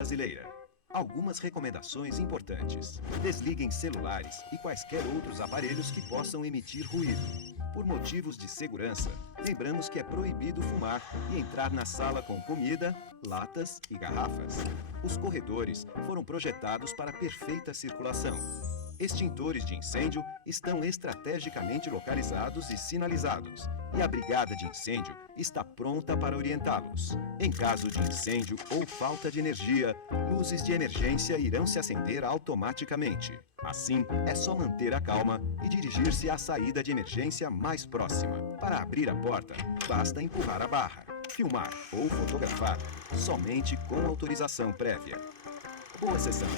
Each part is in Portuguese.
brasileira. Algumas recomendações importantes. Desliguem celulares e quaisquer outros aparelhos que possam emitir ruído. Por motivos de segurança, lembramos que é proibido fumar e entrar na sala com comida, latas e garrafas. Os corredores foram projetados para perfeita circulação. Extintores de incêndio estão estrategicamente localizados e sinalizados, e a brigada de incêndio está pronta para orientá-los. Em caso de incêndio ou falta de energia, luzes de emergência irão se acender automaticamente. Assim, é só manter a calma e dirigir-se à saída de emergência mais próxima. Para abrir a porta, basta empurrar a barra. Filmar ou fotografar somente com autorização prévia. Boa sessão!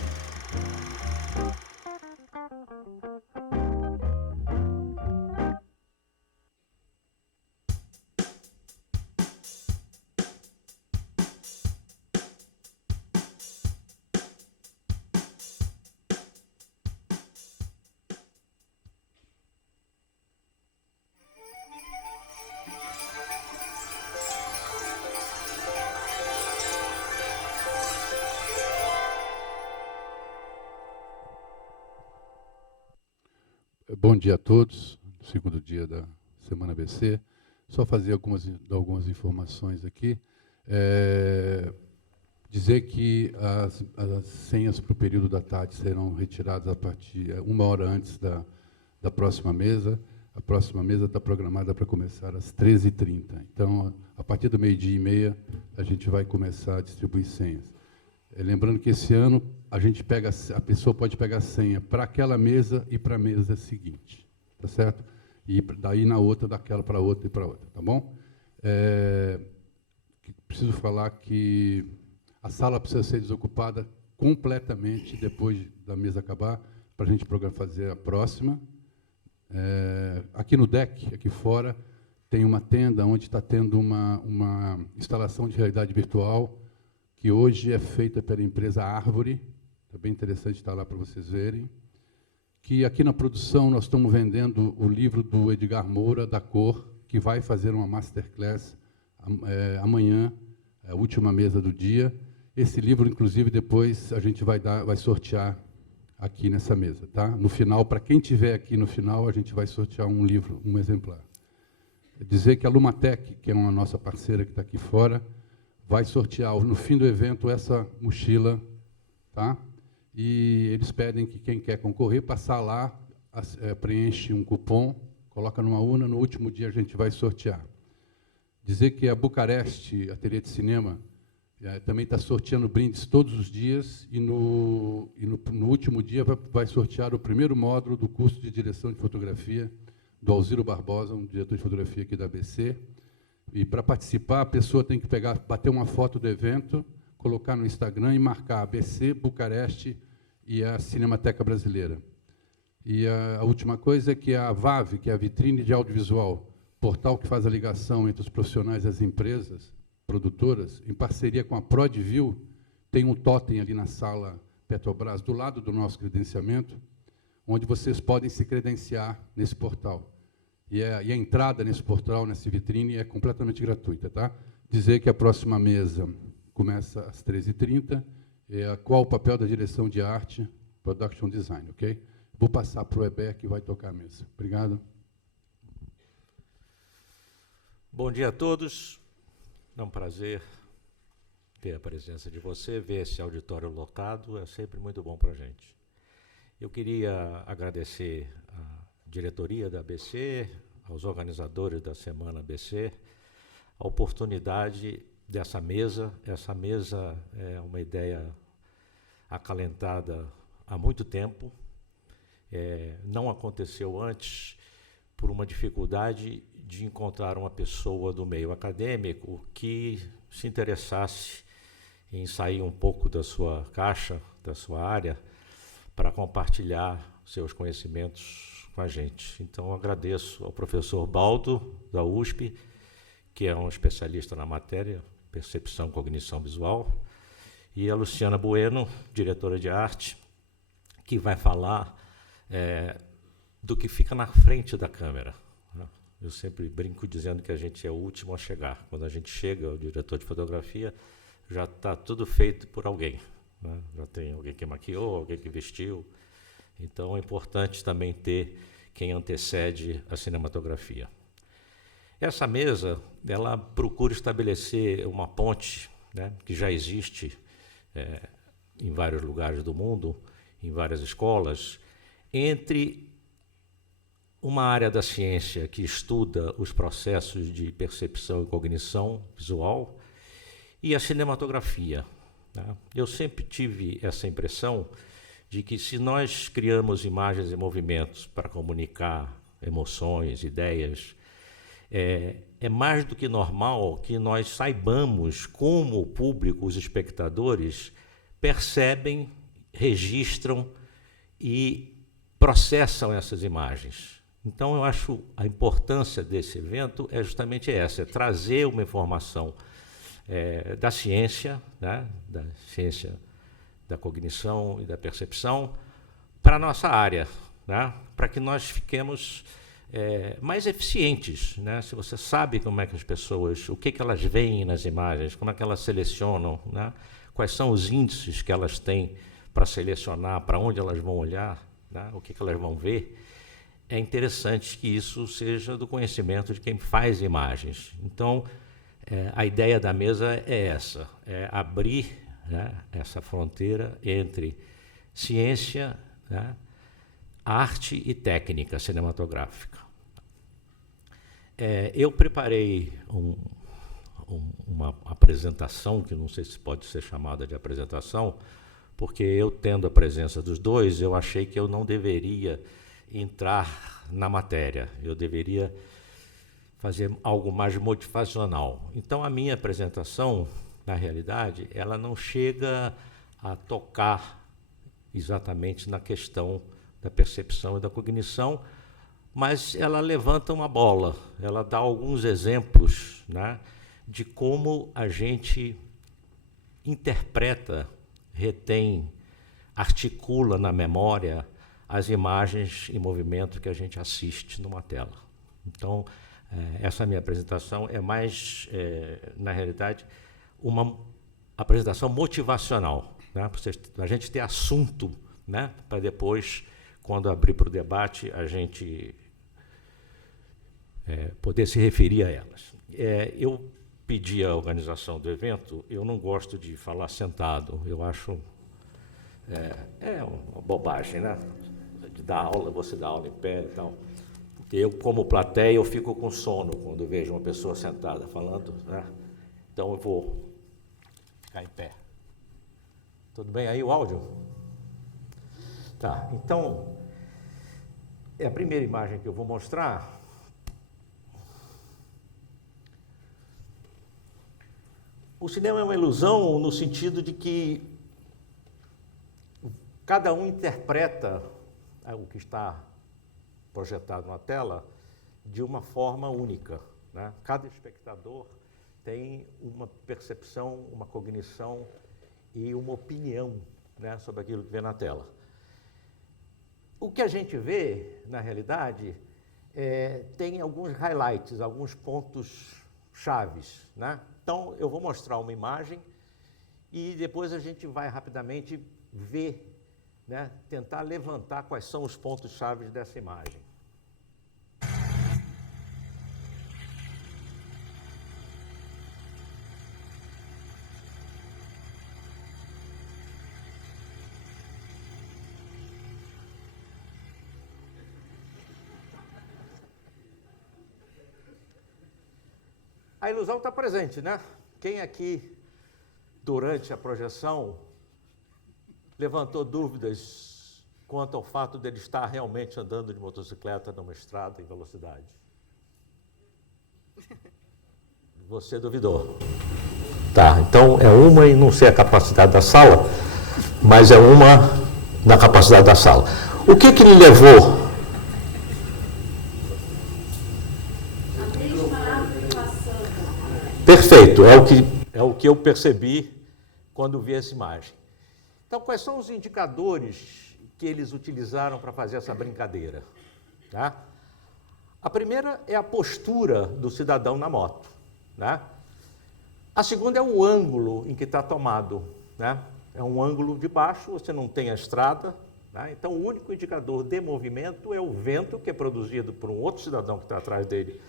Bom dia a todos, segundo dia da Semana ABC. Só fazer algumas informações aqui. Dizer que as senhas para o período da tarde serão retiradas a partir 1 hora antes da próxima mesa. A próxima mesa está programada para começar às 13h30. Então, a partir do 12h30, a gente vai começar a distribuir senhas. Lembrando que esse ano a pessoa pode pegar a senha para aquela mesa e para a mesa seguinte, tá certo? E daí na outra, daquela para outra e para outra, tá bom? Preciso falar que a sala precisa ser desocupada completamente depois da mesa acabar, para a gente fazer a próxima. Aqui no deck, aqui fora, tem uma tenda onde está tendo uma instalação de realidade virtual, que hoje é feita pela empresa Árvore. É bem interessante estar lá para vocês verem. Que aqui na produção nós estamos vendendo o livro do Edgar Moura, Da Cor, que vai fazer uma masterclass amanhã, a última mesa do dia. Esse livro, inclusive, depois a gente vai sortear aqui nessa mesa, tá? No final, para quem estiver aqui no final, a gente vai sortear um livro, um exemplar. Dizer que a Lumatec, que é uma nossa parceira que está aqui fora, vai sortear, no fim do evento, essa mochila, tá? E eles pedem que quem quer concorrer, passar lá, preenche um cupom, coloca numa urna, no último dia a gente vai sortear. Dizer que a Bucareste, Ateliê de Cinema, também está sorteando brindes todos os dias, e no último dia vai sortear o primeiro módulo do curso de direção de fotografia do Alziro Barbosa, um diretor de fotografia aqui da ABC. E, para participar, a pessoa tem que bater uma foto do evento, colocar no Instagram e marcar ABC, Bucareste e a Cinemateca Brasileira. E a última coisa é que a VAV, que é a Vitrine de Audiovisual, portal que faz a ligação entre os profissionais e as empresas produtoras, em parceria com a Prodview, tem um totem ali na sala Petrobras, do lado do nosso credenciamento, onde vocês podem se credenciar nesse portal. E a entrada nesse portal, nessa vitrine, é completamente gratuita, tá? Dizer que a próxima mesa começa às 13h30. Qual o papel da direção de arte, Production Design, ok? Vou passar para o Heber, que vai tocar a mesa. Obrigado. Bom dia a todos. É um prazer ter a presença de você, ver esse auditório lotado, é sempre muito bom para a gente. Eu queria agradecer a diretoria da ABC, aos organizadores da Semana ABC, a oportunidade dessa mesa. Essa mesa é uma ideia acalentada há muito tempo. Não aconteceu antes por uma dificuldade de encontrar uma pessoa do meio acadêmico que se interessasse em sair um pouco da sua caixa, da sua área, para compartilhar seus conhecimentos com a gente. Então, agradeço ao professor Baldo, da USP, que é um especialista na matéria, percepção e cognição visual, e a Luciana Bueno, diretora de arte, que vai falar do que fica na frente da câmera. Eu sempre brinco dizendo que a gente é o último a chegar. Quando a gente chega, o diretor de fotografia, já está tudo feito por alguém, né? Já tem alguém que maquiou, alguém que vestiu. Então, é importante também ter quem antecede a cinematografia. Essa mesa, ela procura estabelecer uma ponte, né, que já existe em vários lugares do mundo, em várias escolas, entre uma área da ciência que estuda os processos de percepção e cognição visual e a cinematografia, né? Eu sempre tive essa impressão de que se nós criamos imagens e movimentos para comunicar emoções, ideias, é mais do que normal que nós saibamos como o público, os espectadores, percebem, registram e processam essas imagens. Então, eu acho a importância desse evento é justamente essa, é trazer uma informação da ciência, né, da ciência da cognição e da percepção, para a nossa área, né, para que nós fiquemos mais eficientes, né? Se você sabe como é que as pessoas, o que elas veem nas imagens, como é que elas selecionam, né? Quais são os índices que elas têm para selecionar, para onde elas vão olhar, né? O que elas vão ver, é interessante que isso seja do conhecimento de quem faz imagens. Então, a ideia da mesa é essa, é abrir, né, essa fronteira entre ciência, né, arte e técnica cinematográfica. Eu preparei uma apresentação, que não sei se pode ser chamada de apresentação, porque eu, tendo a presença dos dois, eu achei que eu não deveria entrar na matéria, eu deveria fazer algo mais motivacional. Então, a minha apresentação, na realidade, ela não chega a tocar exatamente na questão da percepção e da cognição, mas ela levanta uma bola, ela dá alguns exemplos, né, de como a gente interpreta, retém, articula na memória as imagens em movimento que a gente assiste numa tela. Então, essa minha apresentação é mais, na realidade, uma apresentação motivacional, né, para a gente ter assunto, né, para depois, quando abrir para o debate, a gente poder se referir a elas. Eu pedi à organização do evento, eu não gosto de falar sentado, eu acho uma bobagem, né? De dar aula, você dá aula em pé e tal. Eu, como plateia, eu fico com sono quando vejo uma pessoa sentada falando, né? Então eu vou ficar em pé. Tudo bem aí o áudio? Tá, então, a primeira imagem que eu vou mostrar o cinema é uma ilusão no sentido de que cada um interpreta o que está projetado na tela de uma forma única, né? Cada espectador tem uma percepção, uma cognição e uma opinião, né, sobre aquilo que vê na tela. O que a gente vê, na realidade, tem alguns highlights, alguns pontos chaves, né? Então, eu vou mostrar uma imagem e depois a gente vai rapidamente ver, né, tentar levantar quais são os pontos chaves dessa imagem. A ilusão está presente, né? Quem aqui, durante a projeção, levantou dúvidas quanto ao fato dele estar realmente andando de motocicleta numa estrada em velocidade? Você duvidou. Tá, então é uma, e não sei a capacidade da sala, mas é uma na capacidade da sala. O que lhe levou? Perfeito, é o que eu percebi quando vi essa imagem. Então, quais são os indicadores que eles utilizaram para fazer essa brincadeira? Tá? A primeira é a postura do cidadão na moto. Tá? A segunda é o ângulo em que está tomado, né? É um ângulo de baixo, você não tem a estrada, né? Então o único indicador de movimento é o vento, que é produzido por um outro cidadão que está atrás dele,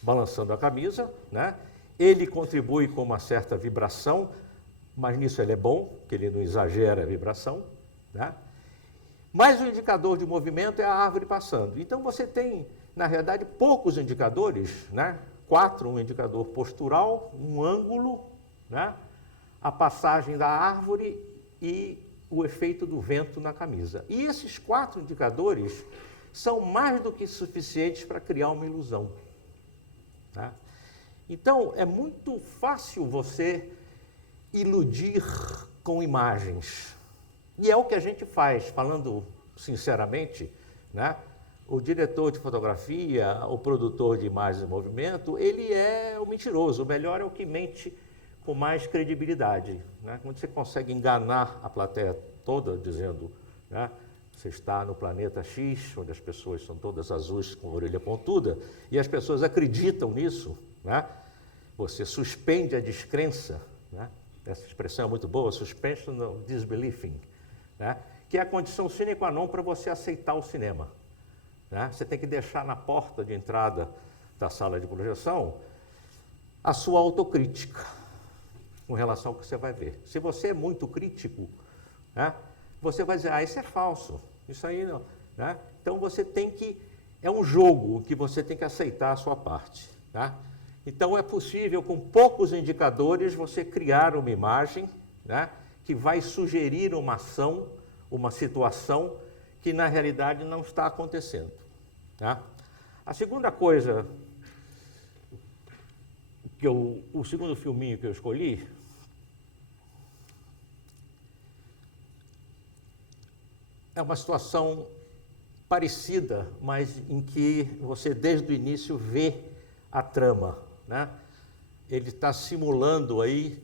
balançando a camisa, né? Ele contribui com uma certa vibração, mas nisso ele é bom, porque ele não exagera a vibração, né? Mas o indicador de movimento é a árvore passando. Então você tem, na realidade, poucos indicadores, né? 4, um indicador postural, um ângulo, né? A passagem da árvore e o efeito do vento na camisa. E esses 4 indicadores são mais do que suficientes para criar uma ilusão, né? Então, é muito fácil você iludir com imagens. E é o que a gente faz, falando sinceramente, né? O diretor de fotografia, o produtor de imagens em movimento, ele é o mentiroso. O melhor é o que mente com mais credibilidade, né? Quando você consegue enganar a plateia toda, dizendo, né, você está no planeta X, onde as pessoas são todas azuis com a orelha pontuda, e as pessoas acreditam nisso, né? Você suspende a descrença, né? Essa expressão é muito boa, suspension of disbelieving, né? Que é a condição sine qua non para você aceitar o cinema, né? Você tem que deixar na porta de entrada da sala de projeção a sua autocrítica com relação ao que você vai ver. Se você é muito crítico, né, você vai dizer, isso é falso, isso aí não, né? Então você tem que, é um jogo que você tem que aceitar a sua parte, tá? Então é possível, com poucos indicadores, você criar uma imagem, né, que vai sugerir uma ação, uma situação que na realidade não está acontecendo, tá? A segunda coisa, o segundo filminho que eu escolhi, é uma situação parecida, mas em que você desde o início vê a trama, né? Ele está simulando aí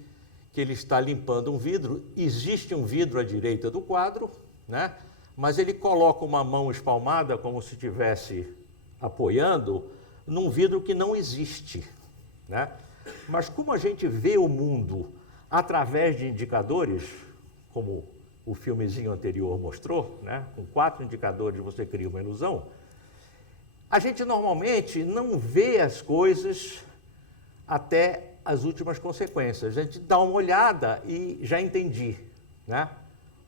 que ele está limpando um vidro, existe um vidro à direita do quadro, né? Mas ele coloca uma mão espalmada, como se estivesse apoiando, num vidro que não existe, né? Mas como a gente vê o mundo através de indicadores, como o filmezinho anterior mostrou, né? Com 4 indicadores você cria uma ilusão, a gente normalmente não vê as coisas até as últimas consequências. A gente dá uma olhada e já entendi, né?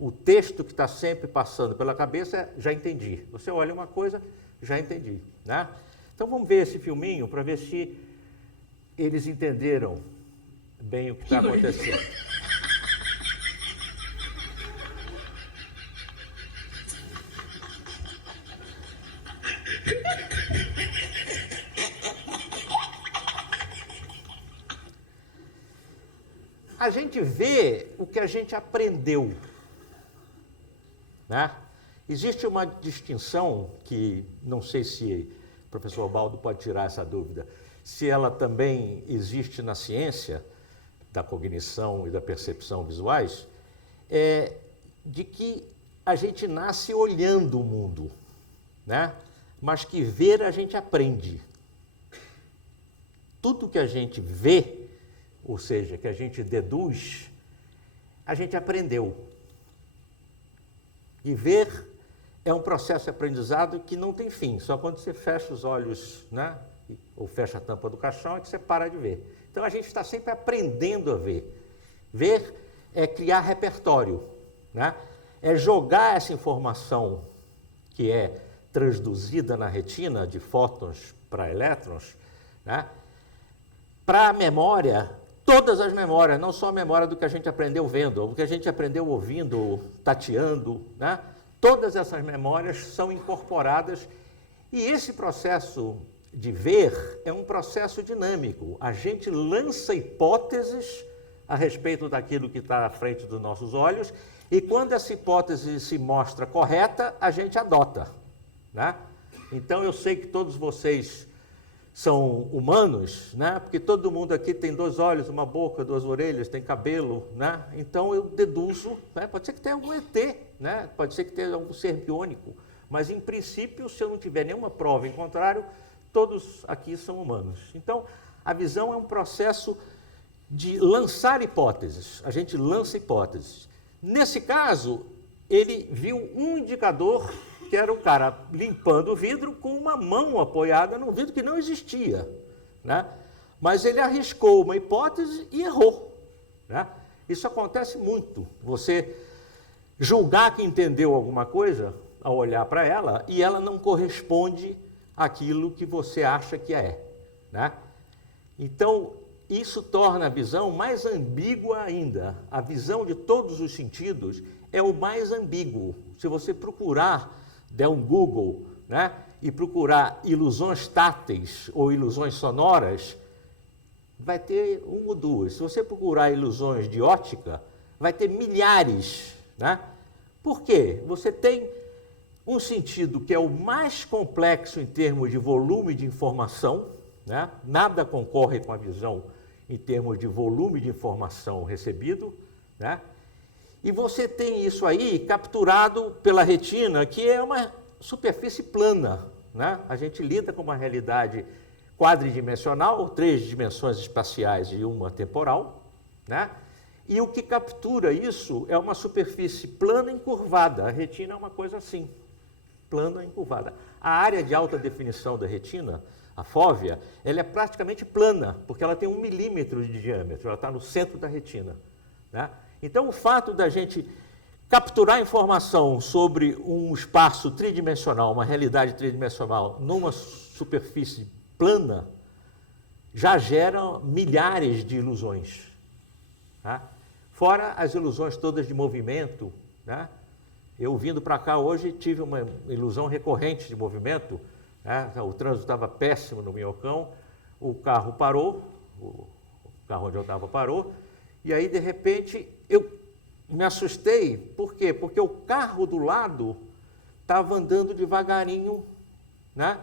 O texto que está sempre passando pela cabeça é já entendi. Você olha uma coisa, já entendi, né? Então vamos ver esse filminho para ver se eles entenderam bem o que está acontecendo. A gente vê o que a gente aprendeu, né? Existe uma distinção que não sei se o professor Baldo pode tirar essa dúvida, se ela também existe na ciência da cognição e da percepção visuais, de que a gente nasce olhando o mundo, né? Mas que ver a gente aprende. Tudo que a gente vê, ou seja, que a gente deduz, a gente aprendeu. E ver é um processo de aprendizado que não tem fim, só quando você fecha os olhos, né, ou fecha a tampa do caixão é que você para de ver. Então a gente está sempre aprendendo a ver. Ver é criar repertório, né? É jogar essa informação que é transduzida na retina de fótons para elétrons, né, para a memória. Todas as memórias, não só a memória do que a gente aprendeu vendo, ou do que a gente aprendeu ouvindo, tateando, né? Todas essas memórias são incorporadas e esse processo de ver é um processo dinâmico. A gente lança hipóteses a respeito daquilo que está à frente dos nossos olhos e quando essa hipótese se mostra correta, a gente adota, né? Então eu sei que todos vocês são humanos, né? Porque todo mundo aqui tem 2 olhos, uma boca, 2 orelhas, tem cabelo, né? Então eu deduzo, né? Pode ser que tenha algum ET, né? Pode ser que tenha algum ser biônico, mas em princípio, se eu não tiver nenhuma prova em contrário, todos aqui são humanos. Então, a visão é um processo de lançar hipóteses. A gente lança hipóteses. Nesse caso, ele viu um indicador, que era um cara limpando o vidro com uma mão apoiada num vidro que não existia, né? Mas ele arriscou uma hipótese e errou, né? Isso acontece muito. Você julgar que entendeu alguma coisa ao olhar para ela e ela não corresponde àquilo que você acha que é, né? Então, isso torna a visão mais ambígua ainda. A visão de todos os sentidos é o mais ambíguo. Se você procurar, der um Google, né, e procurar ilusões táteis ou ilusões sonoras, vai ter uma ou duas. Se você procurar ilusões de ótica, vai ter milhares, né? Por quê? Você tem um sentido que é o mais complexo em termos de volume de informação, né? Nada concorre com a visão em termos de volume de informação recebido, né? E você tem isso aí capturado pela retina, que é uma superfície plana, né? A gente lida com uma realidade quadridimensional, 3 dimensões espaciais e uma temporal, né? E o que captura isso é uma superfície plana encurvada. A retina é uma coisa assim, plana encurvada. A área de alta definição da retina, a fóvea, ela é praticamente plana, porque ela tem 1 milímetro de diâmetro, ela está no centro da retina, né? Então, o fato da gente capturar informação sobre um espaço tridimensional, uma realidade tridimensional, numa superfície plana, já gera milhares de ilusões, tá? Fora as ilusões todas de movimento, né? Eu vindo para cá hoje tive uma ilusão recorrente de movimento, né? O trânsito estava péssimo no Minhocão, o carro parou, o carro onde eu estava parou, e aí de repente eu me assustei. Por quê? Porque o carro do lado estava andando devagarinho, né?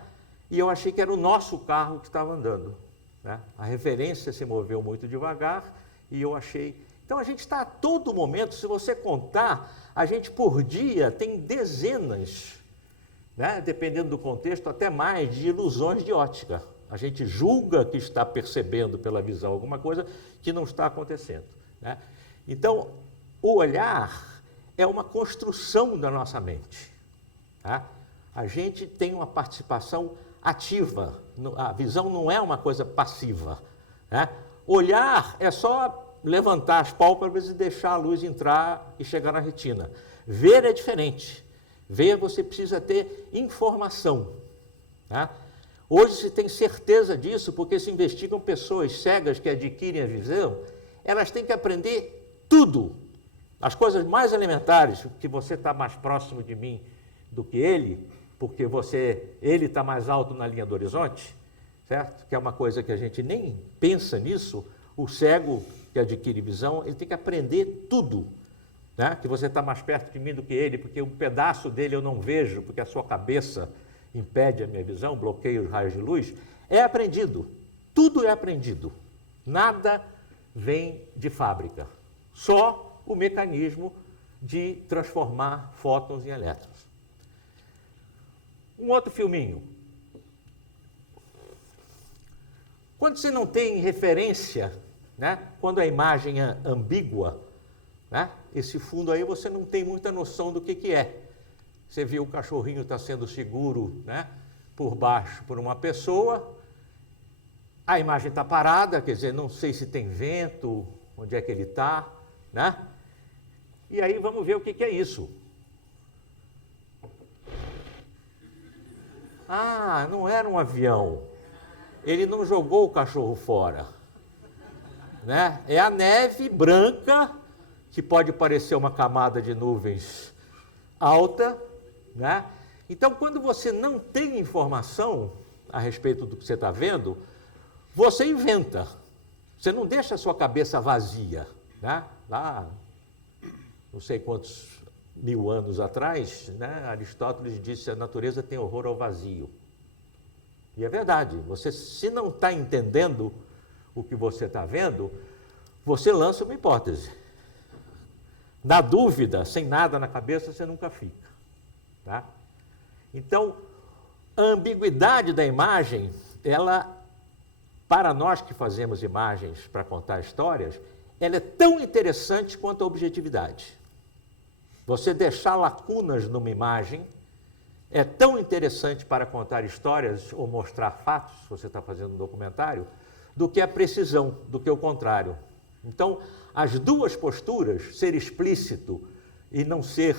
E eu achei que era o nosso carro que estava andando, né? A referência se moveu muito devagar e eu achei... Então, a gente está a todo momento, se você contar, a gente por dia tem dezenas, né? Dependendo do contexto, até mais, de ilusões de ótica. A gente julga que está percebendo pela visão alguma coisa que não está acontecendo, né? Então, o olhar é uma construção da nossa mente, tá? A gente tem uma participação ativa, a visão não é uma coisa passiva, né? Olhar é só levantar as pálpebras e deixar a luz entrar e chegar na retina. Ver é diferente. Ver você precisa ter informação, tá? Hoje se tem certeza disso porque se investigam pessoas cegas que adquirem a visão, elas têm que aprender tudo. As coisas mais elementares, que você está mais próximo de mim do que ele, porque ele está mais alto na linha do horizonte, certo? Que é uma coisa que a gente nem pensa nisso. O cego que adquire visão, ele tem que aprender tudo, né? Que você está mais perto de mim do que ele, porque um pedaço dele eu não vejo, porque a sua cabeça impede a minha visão, bloqueia os raios de luz. É aprendido, tudo é aprendido. Nada vem de fábrica, só o mecanismo de transformar fótons em elétrons. Um outro filminho. Quando você não tem referência, né? Quando a imagem é ambígua, né? Esse fundo aí você não tem muita noção do que é. Você viu o cachorrinho está sendo seguro, né? Por baixo por uma pessoa, a imagem está parada, quer dizer, não sei se tem vento, onde é que ele está, né? E aí vamos ver o que é isso. Ah, não era um avião. Ele não jogou o cachorro fora, né? É a neve branca, que pode parecer uma camada de nuvens alta, né? Então, quando você não tem informação a respeito do que você está vendo, você inventa. Você não deixa a sua cabeça vazia, né? Lá, não sei quantos 1000 anos atrás, né, Aristóteles disse que a natureza tem horror ao vazio. E é verdade, você, se não está entendendo o que você está vendo, você lança uma hipótese. Na dúvida, sem nada na cabeça, você nunca fica, tá? Então, a ambiguidade da imagem, ela para nós que fazemos imagens para contar histórias, ela é tão interessante quanto a objetividade. Você deixar lacunas numa imagem é tão interessante para contar histórias ou mostrar fatos, se você está fazendo um documentário, do que a precisão, do que o contrário. Então, as duas posturas, ser explícito e não ser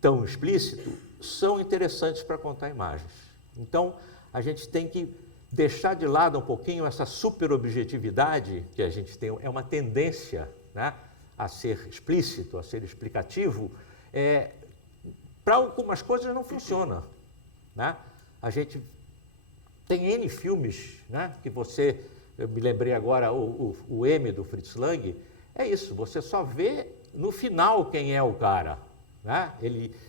tão explícito, são interessantes para contar imagens. Então, a gente tem que deixar de lado um pouquinho essa superobjetividade que a gente tem, é uma tendência, né, a ser explícito, a ser explicativo. Para algumas coisas não funciona, né? A gente tem N filmes, né, que você, eu me lembrei agora, o M do Fritz Lang, é isso, você só vê no final quem é o cara, né?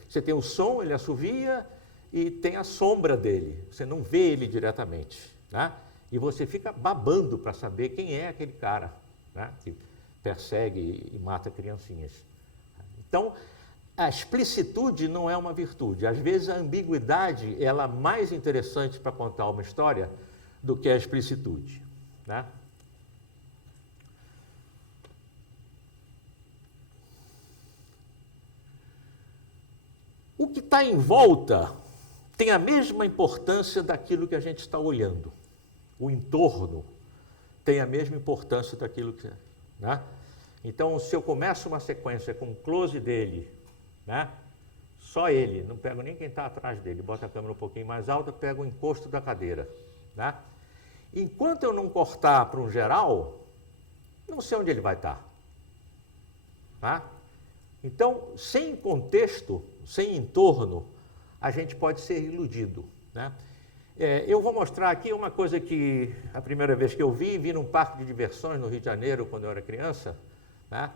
Você tem o som, ele assovia e tem a sombra dele, você não vê ele diretamente, né? E você fica babando para saber quem é aquele cara, né, que persegue e mata criancinhas. Então, a explicitude não é uma virtude. Às vezes a ambiguidade ela é mais interessante para contar uma história do que a explicitude, né? O que está em volta tem a mesma importância daquilo que a gente está olhando. O entorno tem a mesma importância daquilo que... né? Então, se eu começo uma sequência com um close dele, né? Só ele, não pego nem quem está atrás dele, boto a câmera um pouquinho mais alta, pego o encosto da cadeira, né? Enquanto eu não cortar para um geral, não sei onde ele vai estar, tá? Então, sem contexto, sem entorno, a gente pode ser iludido, né? Eu vou mostrar aqui uma coisa que a primeira vez que eu vi num parque de diversões no Rio de Janeiro, quando eu era criança, né?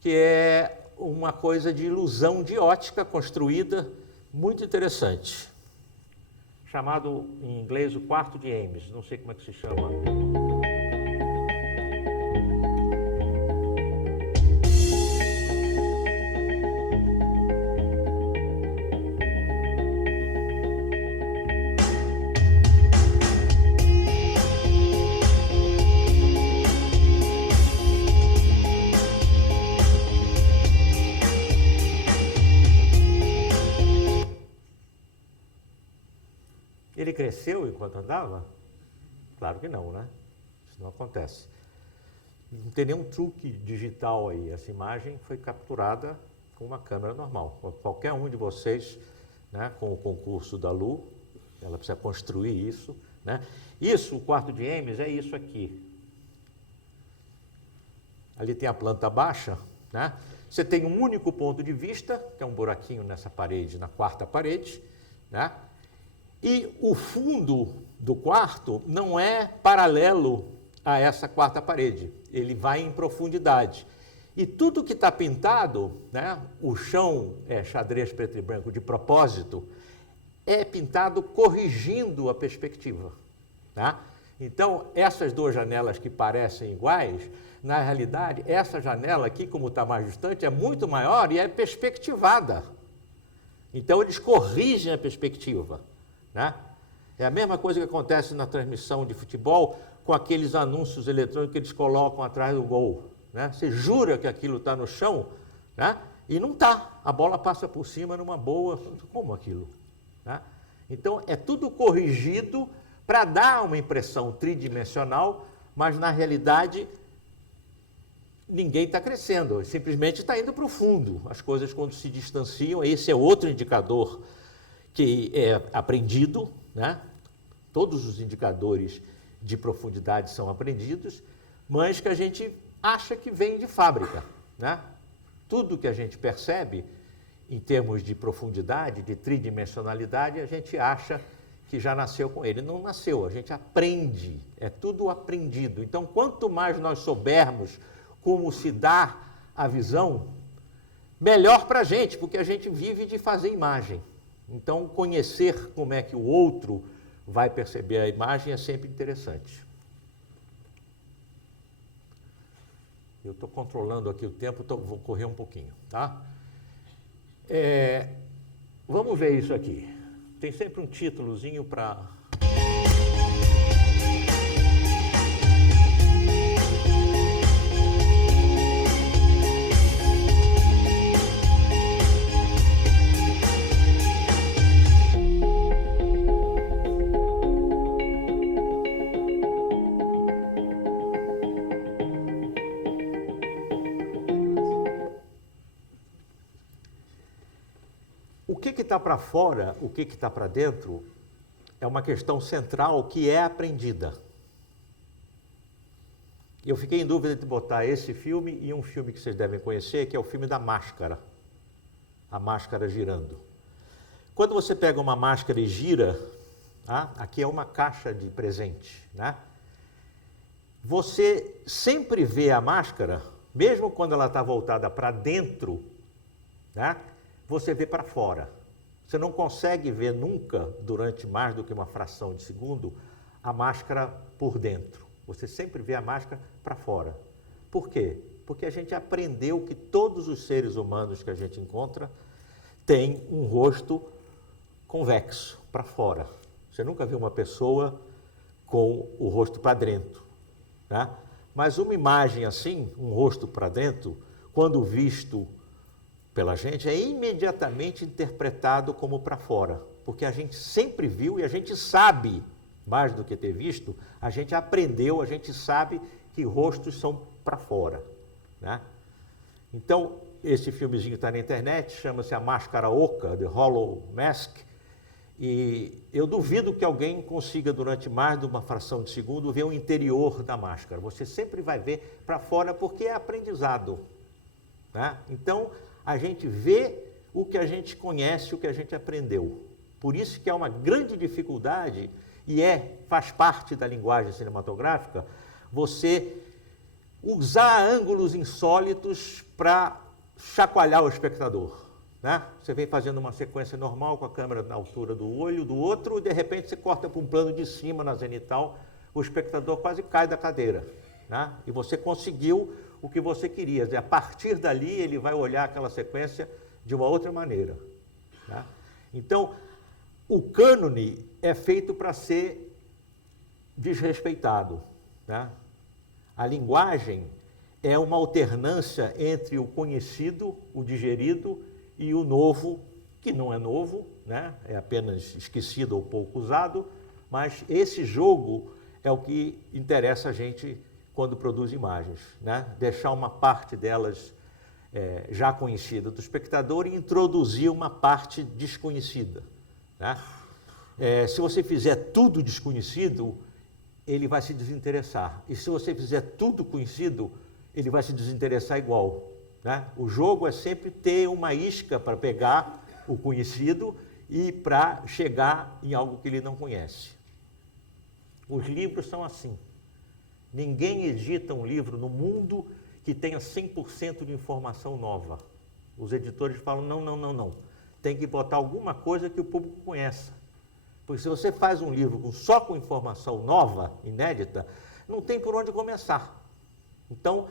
Que é uma coisa de ilusão de ótica construída, muito interessante, chamado em inglês o quarto de Ames, não sei como é que se chama. Ele cresceu enquanto andava? Claro que não, né? Isso não acontece. Não tem nenhum truque digital aí. Essa imagem foi capturada com uma câmera normal. Qualquer um de vocês, né, com o concurso da Lu, ela precisa construir isso, né? Isso, o quarto de Ames, é isso aqui. Ali tem a planta baixa, né? Você tem um único ponto de vista, que é um buraquinho nessa parede, na quarta parede, né? E o fundo do quarto não é paralelo a essa quarta parede, ele vai em profundidade. E tudo que está pintado, né, o chão é xadrez preto e branco de propósito, é pintado corrigindo a perspectiva, né? Então, essas duas janelas que parecem iguais, na realidade, essa janela aqui, como está mais distante, é muito maior e é perspectivada. Então, eles corrigem a perspectiva, né? É a mesma coisa que acontece na transmissão de futebol com aqueles anúncios eletrônicos que eles colocam atrás do gol, né? Você jura que aquilo está no chão, né? E não está. A bola passa por cima numa boa. Como aquilo? Né? Então, é tudo corrigido para dar uma impressão tridimensional, mas, na realidade, ninguém está crescendo, simplesmente está indo para o fundo. As coisas, quando se distanciam, esse é outro indicador que é aprendido, né? Todos os indicadores de profundidade são aprendidos, mas que a gente acha que vem de fábrica, né? Tudo que a gente percebe em termos de profundidade, de tridimensionalidade, a gente acha que já nasceu com ele. Não nasceu, a gente aprende, é tudo aprendido. Então, quanto mais nós soubermos como se dá a visão, melhor para a gente, porque a gente vive de fazer imagem. Então, conhecer como é que o outro vai perceber a imagem é sempre interessante. Eu estou controlando aqui o tempo, vou correr um pouquinho, tá? Vamos ver isso aqui. Tem sempre um títulozinho para... O que está para fora, o que está para dentro, é uma questão central que é aprendida. Eu fiquei em dúvida de botar esse filme e um filme que vocês devem conhecer, que é o filme da máscara. A máscara girando. Quando você pega uma máscara e gira, aqui é uma caixa de presente, né? Você sempre vê a máscara, mesmo quando ela está voltada para dentro, né? Você vê para fora. Você não consegue ver nunca, durante mais do que uma fração de segundo, a máscara por dentro. Você sempre vê a máscara para fora. Por quê? Porque a gente aprendeu que todos os seres humanos que a gente encontra têm um rosto convexo, para fora. Você nunca viu uma pessoa com o rosto para dentro, né? Mas uma imagem assim, um rosto para dentro, quando visto pela gente, é imediatamente interpretado como para fora, porque a gente sempre viu e a gente sabe, mais do que ter visto, a gente aprendeu, a gente sabe que rostos são para fora, né? Então, esse filmezinho está na internet, chama-se A Máscara Oca, The Hollow Mask, e eu duvido que alguém consiga, durante mais de uma fração de segundo, ver o interior da máscara. Você sempre vai ver para fora, porque é aprendizado, né? Então, a gente vê o que a gente conhece, o que a gente aprendeu. Por isso que é uma grande dificuldade, e faz parte da linguagem cinematográfica, você usar ângulos insólitos para chacoalhar o espectador, né? Você vem fazendo uma sequência normal com a câmera na altura do olho do outro, e de repente você corta para um plano de cima, na zenital, o espectador quase cai da cadeira, né? E você conseguiu o que você queria. A partir dali, ele vai olhar aquela sequência de uma outra maneira, né? Então, o cânone é feito para ser desrespeitado, né? A linguagem é uma alternância entre o conhecido, o digerido, e o novo, que não é novo, né? É apenas esquecido ou pouco usado, mas esse jogo é o que interessa a gente quando produz imagens, né? Deixar uma parte delas já conhecida do espectador e introduzir uma parte desconhecida, né? Se você fizer tudo desconhecido, ele vai se desinteressar. E se você fizer tudo conhecido, ele vai se desinteressar igual, né? O jogo é sempre ter uma isca para pegar o conhecido e para chegar em algo que ele não conhece. Os livros são assim. Ninguém edita um livro no mundo que tenha 100% de informação nova. Os editores falam, não. Tem que botar alguma coisa que o público conheça. Porque se você faz um livro só com informação nova, inédita, não tem por onde começar. Então,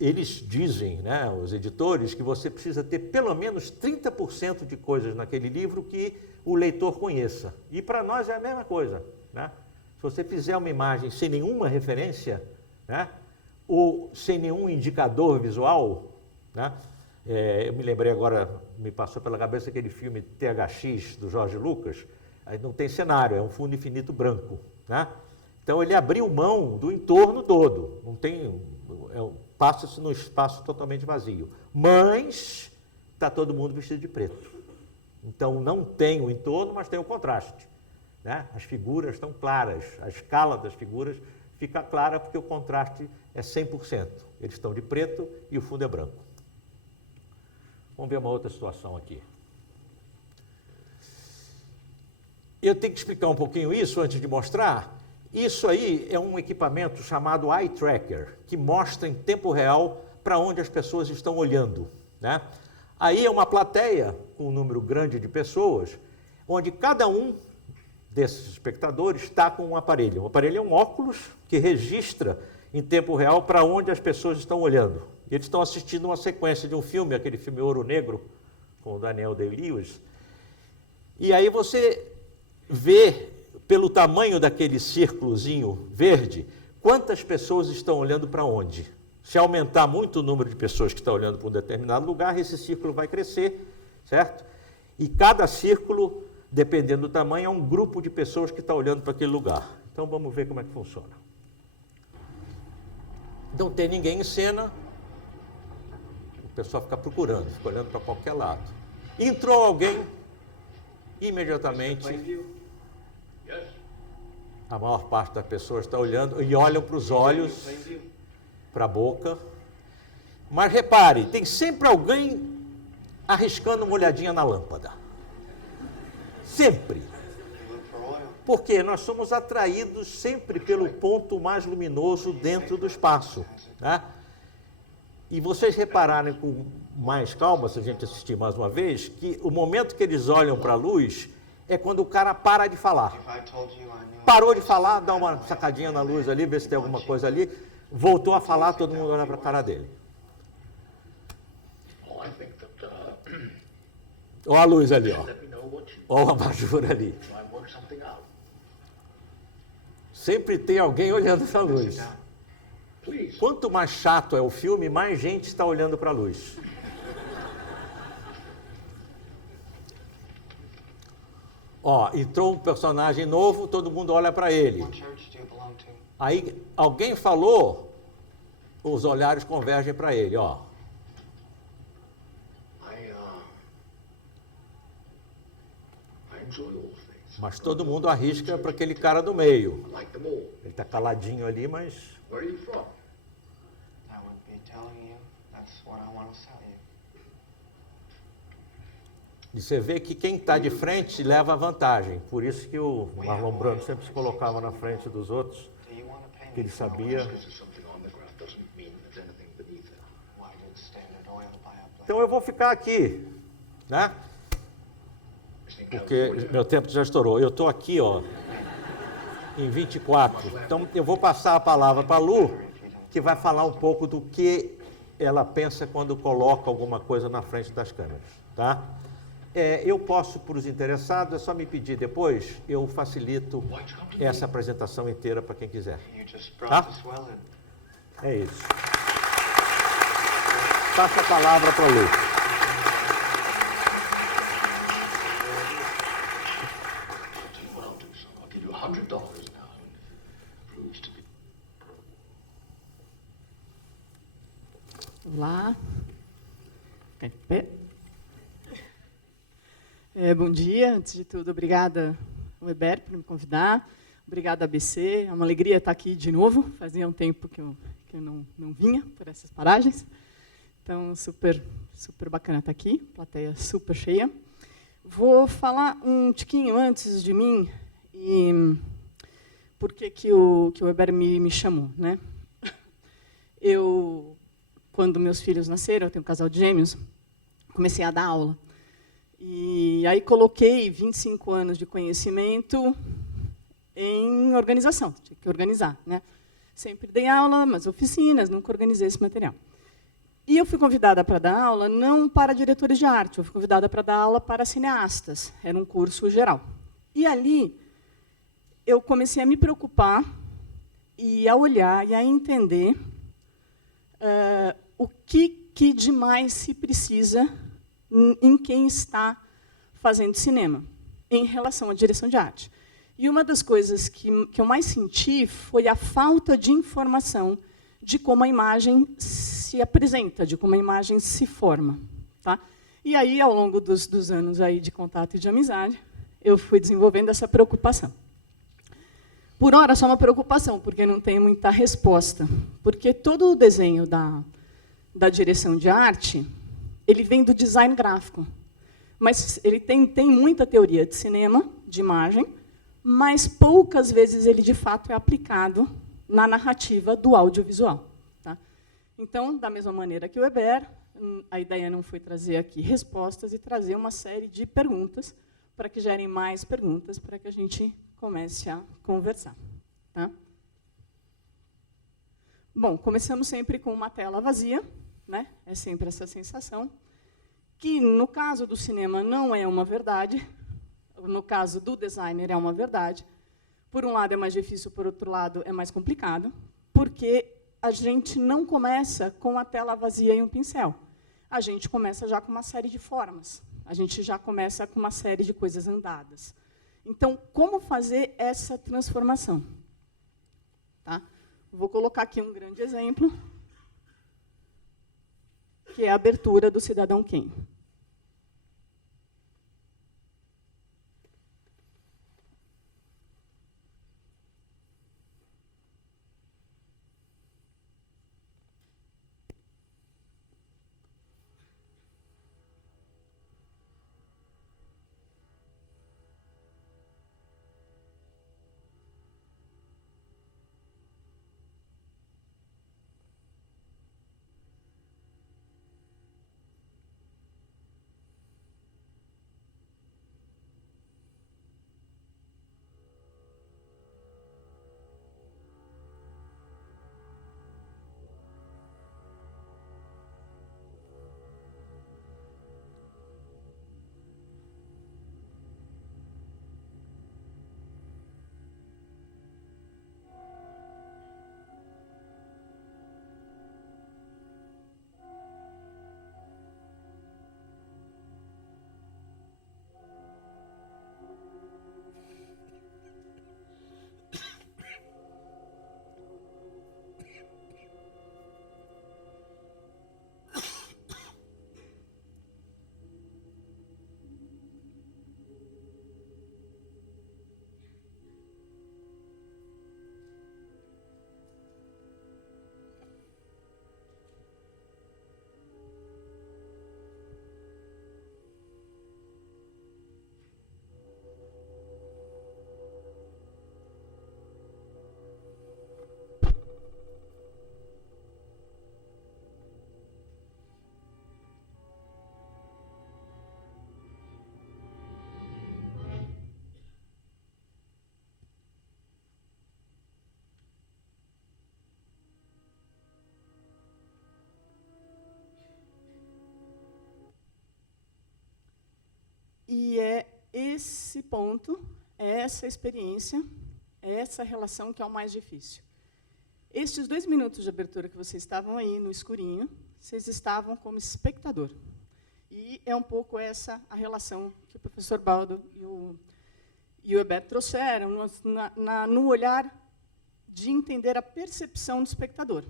eles dizem, né, os editores, que você precisa ter pelo menos 30% de coisas naquele livro que o leitor conheça. E para nós é a mesma coisa, né? Se você fizer uma imagem sem nenhuma referência, né, ou sem nenhum indicador visual, né, eu me lembrei agora, me passou pela cabeça aquele filme THX, do Jorge Lucas, aí não tem cenário, é um fundo infinito branco, né? Então ele abriu mão do entorno todo, não tem, passa-se num espaço totalmente vazio, mas está todo mundo vestido de preto. Então não tem o entorno, mas tem o contraste, né? As figuras estão claras, a escala das figuras fica clara porque o contraste é 100%. Eles estão de preto e o fundo é branco. Vamos ver uma outra situação aqui. Eu tenho que explicar um pouquinho isso antes de mostrar. Isso aí é um equipamento chamado Eye Tracker, que mostra em tempo real para onde as pessoas estão olhando, né? Aí é uma plateia com um número grande de pessoas, onde cada um desses espectadores está com um aparelho. O aparelho é um óculos que registra em tempo real para onde as pessoas estão olhando. Eles estão assistindo uma sequência de um filme, aquele filme Ouro Negro, com o Daniel Day-Lewis. E aí você vê, pelo tamanho daquele círculozinho verde, quantas pessoas estão olhando para onde. Se aumentar muito o número de pessoas que estão olhando para um determinado lugar, esse círculo vai crescer, certo? E cada círculo, dependendo do tamanho, é um grupo de pessoas que está olhando para aquele lugar. Então vamos ver como é que funciona. Não tem ninguém em cena, o pessoal fica procurando, fica olhando para qualquer lado. Entrou alguém, imediatamente a maior parte das pessoas está olhando e olham para os olhos, para a boca. Mas repare, tem sempre alguém arriscando uma olhadinha na lâmpada. Sempre. Porque nós somos atraídos sempre pelo ponto mais luminoso dentro do espaço, né? E vocês repararem com mais calma, se a gente assistir mais uma vez, que o momento que eles olham para a luz é quando o cara para de falar. Parou de falar, dá uma sacadinha na luz ali, vê se tem alguma coisa ali, voltou a falar, todo mundo olha para a cara dele. Olha a luz ali, ó. Olha o abajur ali. Sempre tem alguém olhando para a luz. Quanto mais chato é o filme, mais gente está olhando para a luz. Ó, entrou um personagem novo, todo mundo olha para ele. Aí alguém falou, os olhares convergem para ele, ó. Mas todo mundo arrisca para aquele cara do meio. Ele está caladinho ali, mas... E você vê que quem está de frente leva a vantagem. Por isso que o Marlon Brando sempre se colocava na frente dos outros, que ele sabia. Então eu vou ficar aqui, né? Porque meu tempo já estourou. Eu estou aqui, ó, em 24. Então eu vou passar a palavra para a Lu, que vai falar um pouco do que ela pensa quando coloca alguma coisa na frente das câmeras, tá? Eu posso, para os interessados, é só me pedir depois, eu facilito essa apresentação inteira para quem quiser. Tá? É isso. Passa a palavra para a Lu. Olá. Fica em pé. Bom dia, antes de tudo, obrigada ao Weber por me convidar, obrigada ABC, é uma alegria estar aqui de novo, fazia um tempo que eu não vinha por essas paragens, então super bacana estar aqui, plateia super cheia. Vou falar um tiquinho antes de mim, e por que o Weber me chamou, né? Quando meus filhos nasceram, eu tenho um casal de gêmeos, comecei a dar aula. E aí coloquei 25 anos de conhecimento em organização, tinha que organizar, né? Sempre dei aula, mas oficinas, nunca organizei esse material. E eu fui convidada para dar aula não para diretores de arte, eu fui convidada para dar aula para cineastas, era um curso geral. E ali eu comecei a me preocupar e a olhar e a entender o que de mais se precisa em quem está fazendo cinema, em relação à direção de arte. E uma das coisas que eu mais senti foi a falta de informação de como a imagem se apresenta, de como a imagem se forma. Tá? E aí, ao longo dos anos aí de contato e de amizade, eu fui desenvolvendo essa preocupação. Por hora, só uma preocupação, porque não tem muita resposta. Porque todo o desenho da direção de arte, ele vem do design gráfico. Mas ele tem muita teoria de cinema, de imagem, mas poucas vezes ele, de fato, é aplicado na narrativa do audiovisual. Tá? Então, da mesma maneira que o Weber, a ideia não foi trazer aqui respostas e trazer uma série de perguntas para que gerem mais perguntas, para que a gente comece a conversar. Tá? Bom, começamos sempre com uma tela vazia, né? É sempre essa sensação, que no caso do cinema não é uma verdade, no caso do designer é uma verdade. Por um lado é mais difícil, por outro lado é mais complicado, porque a gente não começa com a tela vazia e um pincel. A gente começa já com uma série de formas, a gente já começa com uma série de coisas andadas. Então, como fazer essa transformação? Tá? Vou colocar aqui um grande exemplo, que é a abertura do Cidadão Kane. esse ponto, essa experiência, essa relação que é o mais difícil. Estes 2 minutos de abertura que vocês estavam aí no escurinho, vocês estavam como espectador. E é um pouco essa a relação que o professor Baldo e o Heberto trouxeram no olhar de entender a percepção do espectador,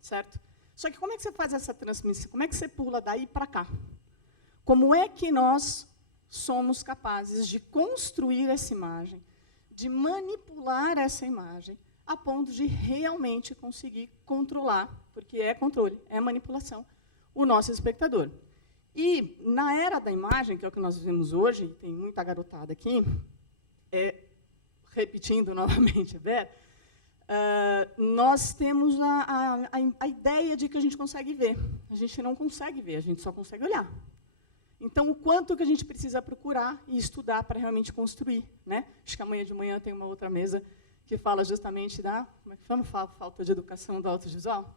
certo? Só que como é que você faz essa transmissão? Como é que você pula daí para cá? Como é que nós somos capazes de construir essa imagem, de manipular essa imagem, a ponto de realmente conseguir controlar, porque é controle, é manipulação, o nosso espectador. E, na era da imagem, que é o que nós vivemos hoje, tem muita garotada aqui, repetindo novamente, nós temos a ideia de que a gente consegue ver. A gente não consegue ver, a gente só consegue olhar. Então, o quanto que a gente precisa procurar e estudar para realmente construir, né? Acho que amanhã de manhã tem uma outra mesa que fala justamente da, como é que chama? Falta de educação do audiovisual.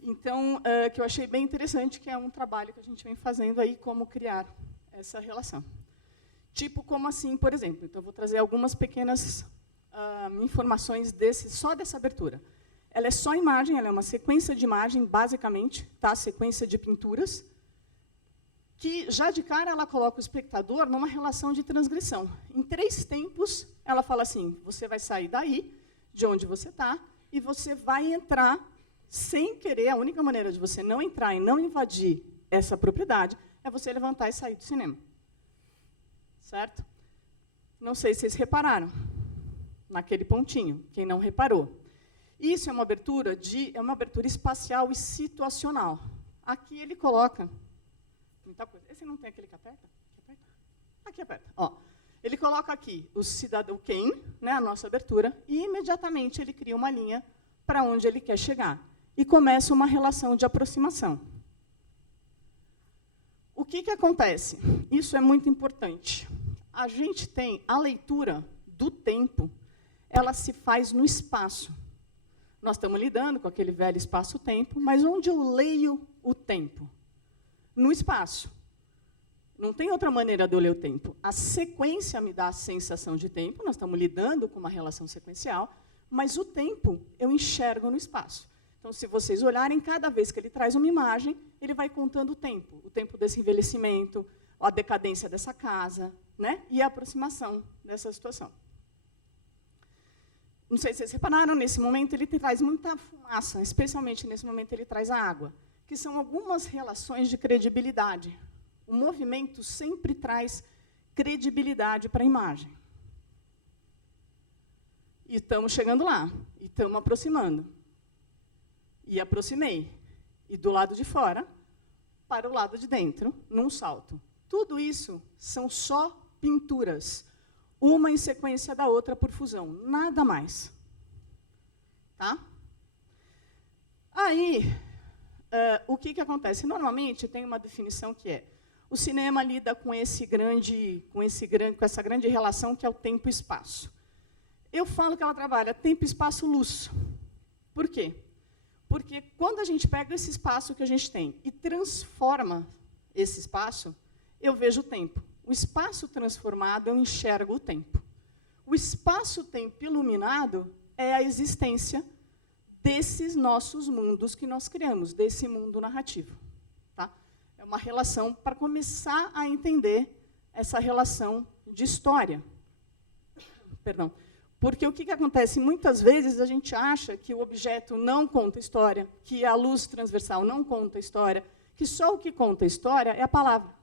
Então, que eu achei bem interessante, que é um trabalho que a gente vem fazendo aí, como criar essa relação. Tipo, como assim, por exemplo? Então, eu vou trazer algumas pequenas informações só dessa abertura. Ela é só imagem, ela é uma sequência de imagem, basicamente, tá? Sequência de pinturas, que, já de cara, ela coloca o espectador numa relação de transgressão. Em 3 tempos, ela fala assim, você vai sair daí, de onde você está, e você vai entrar sem querer. A única maneira de você não entrar e não invadir essa propriedade é você levantar e sair do cinema. Certo? Não sei se vocês repararam naquele pontinho, quem não reparou. Isso é uma abertura espacial e situacional. Aqui ele coloca muita coisa. Esse não tem aquele que aperta? Aqui aperta. Ó, ele coloca aqui o cidadão quem, né, a nossa abertura, e imediatamente ele cria uma linha para onde ele quer chegar. E começa uma relação de aproximação. O que acontece? Isso é muito importante. A gente tem a leitura do tempo, ela se faz no espaço. Nós estamos lidando com aquele velho espaço-tempo, mas onde eu leio o tempo? No espaço. Não tem outra maneira de eu ler o tempo. A sequência me dá a sensação de tempo, nós estamos lidando com uma relação sequencial, mas o tempo eu enxergo no espaço. Então, se vocês olharem, cada vez que ele traz uma imagem, ele vai contando o tempo desse envelhecimento, a decadência dessa casa, né? E a aproximação dessa situação. Não sei se vocês repararam, nesse momento ele traz muita fumaça, especialmente nesse momento ele traz a água, que são algumas relações de credibilidade. O movimento sempre traz credibilidade para a imagem. E estamos chegando lá, e estamos aproximando. E aproximei. E do lado de fora para o lado de dentro, num salto. Tudo isso são só pinturas, uma em sequência da outra por fusão, nada mais. Tá? Aí, o que acontece? Normalmente tem uma definição que é: o cinema lida com essa grande relação que é o tempo e espaço. Eu falo que ela trabalha tempo, espaço, luz. Por quê? Porque quando a gente pega esse espaço que a gente tem e transforma esse espaço, eu vejo o tempo. O espaço transformado, eu enxergo o tempo. O espaço-tempo iluminado é a existência desses nossos mundos que nós criamos, desse mundo narrativo. Tá? É uma relação para começar a entender essa relação de história. Perdão. Porque o que acontece? Muitas vezes a gente acha que o objeto não conta história, que a luz transversal não conta história, que só o que conta história é a palavra.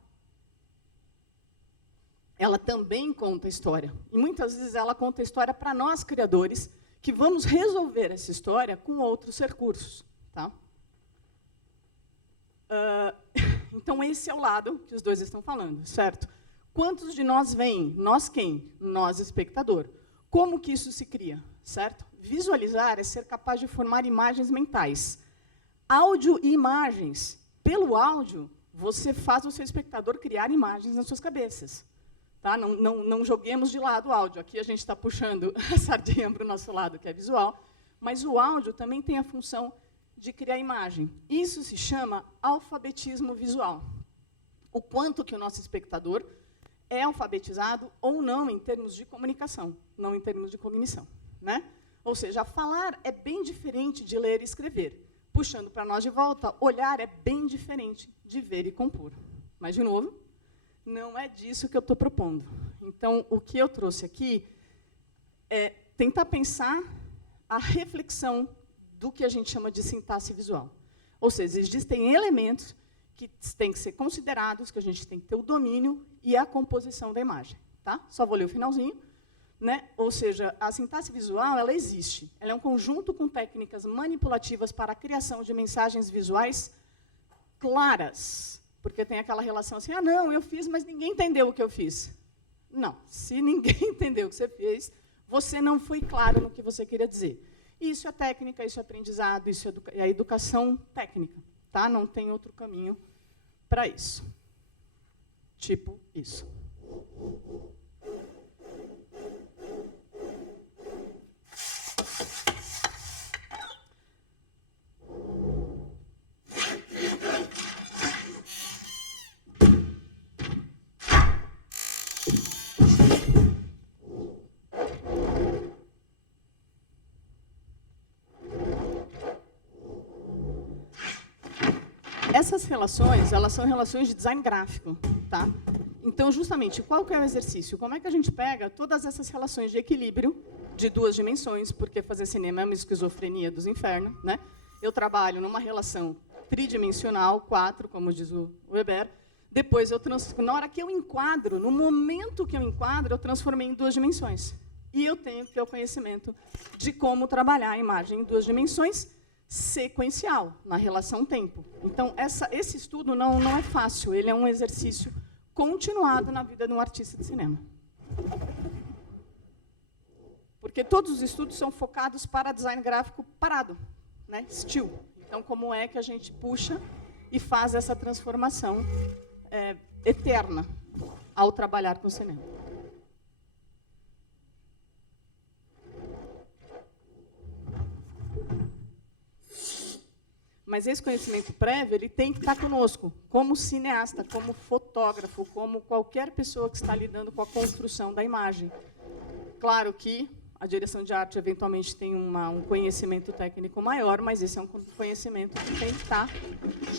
Ela também conta história. E muitas vezes ela conta história para nós, criadores, que vamos resolver essa história com outros recursos. Tá? Então, esse é o lado que os dois estão falando, certo? Quantos de nós vêm? Nós quem? Nós, espectador. Como que isso se cria, certo? Visualizar é ser capaz de formar imagens mentais. Áudio e imagens. Pelo áudio, você faz o seu espectador criar imagens nas suas cabeças. Tá? Não joguemos de lado o áudio. Aqui a gente está puxando a sardinha para o nosso lado, que é visual. Mas o áudio também tem a função de criar imagem. Isso se chama alfabetismo visual. O quanto que o nosso espectador é alfabetizado ou não em termos de comunicação, não em termos de cognição, né? Ou seja, falar é bem diferente de ler e escrever. Puxando para nós de volta, olhar é bem diferente de ver e compor. Mas, de novo, não é disso que eu estou propondo. Então, o que eu trouxe aqui é tentar pensar a reflexão do que a gente chama de sintaxe visual. Ou seja, existem elementos que têm que ser considerados, que a gente tem que ter o domínio e a composição da imagem. Tá? Só vou ler o finalzinho. Né? Ou seja, a sintaxe visual ela existe. Ela é um conjunto com técnicas manipulativas para a criação de mensagens visuais claras. Porque tem aquela relação assim, ah, não, eu fiz, mas ninguém entendeu o que eu fiz. Não, se ninguém entendeu o que você fez, você não foi claro no que você queria dizer. Isso é técnica, isso é aprendizado, isso é a educação técnica. Tá? Não tem outro caminho para isso. Tipo isso. Essas relações, elas são relações de design gráfico, tá? Então, justamente, qual que é o exercício? Como é que a gente pega todas essas relações de equilíbrio de duas dimensões, porque fazer cinema é uma esquizofrenia dos infernos, né? Eu trabalho numa relação tridimensional, 4, como diz o Weber. Depois, na hora que eu enquadro, no momento que eu enquadro, eu transformei em 2 dimensões. E eu tenho que ter o conhecimento de como trabalhar a imagem em 2 dimensões, sequencial, na relação tempo. Então, esse estudo não é fácil, ele é um exercício continuado na vida de um artista de cinema. Porque todos os estudos são focados para design gráfico parado, né? Still. Então, como é que a gente puxa e faz essa transformação eterna ao trabalhar com o cinema? Mas esse conhecimento prévio ele tem que estar conosco, como cineasta, como fotógrafo, como qualquer pessoa que está lidando com a construção da imagem. Claro que a direção de arte, eventualmente, tem um conhecimento técnico maior, mas esse é um conhecimento que tem que estar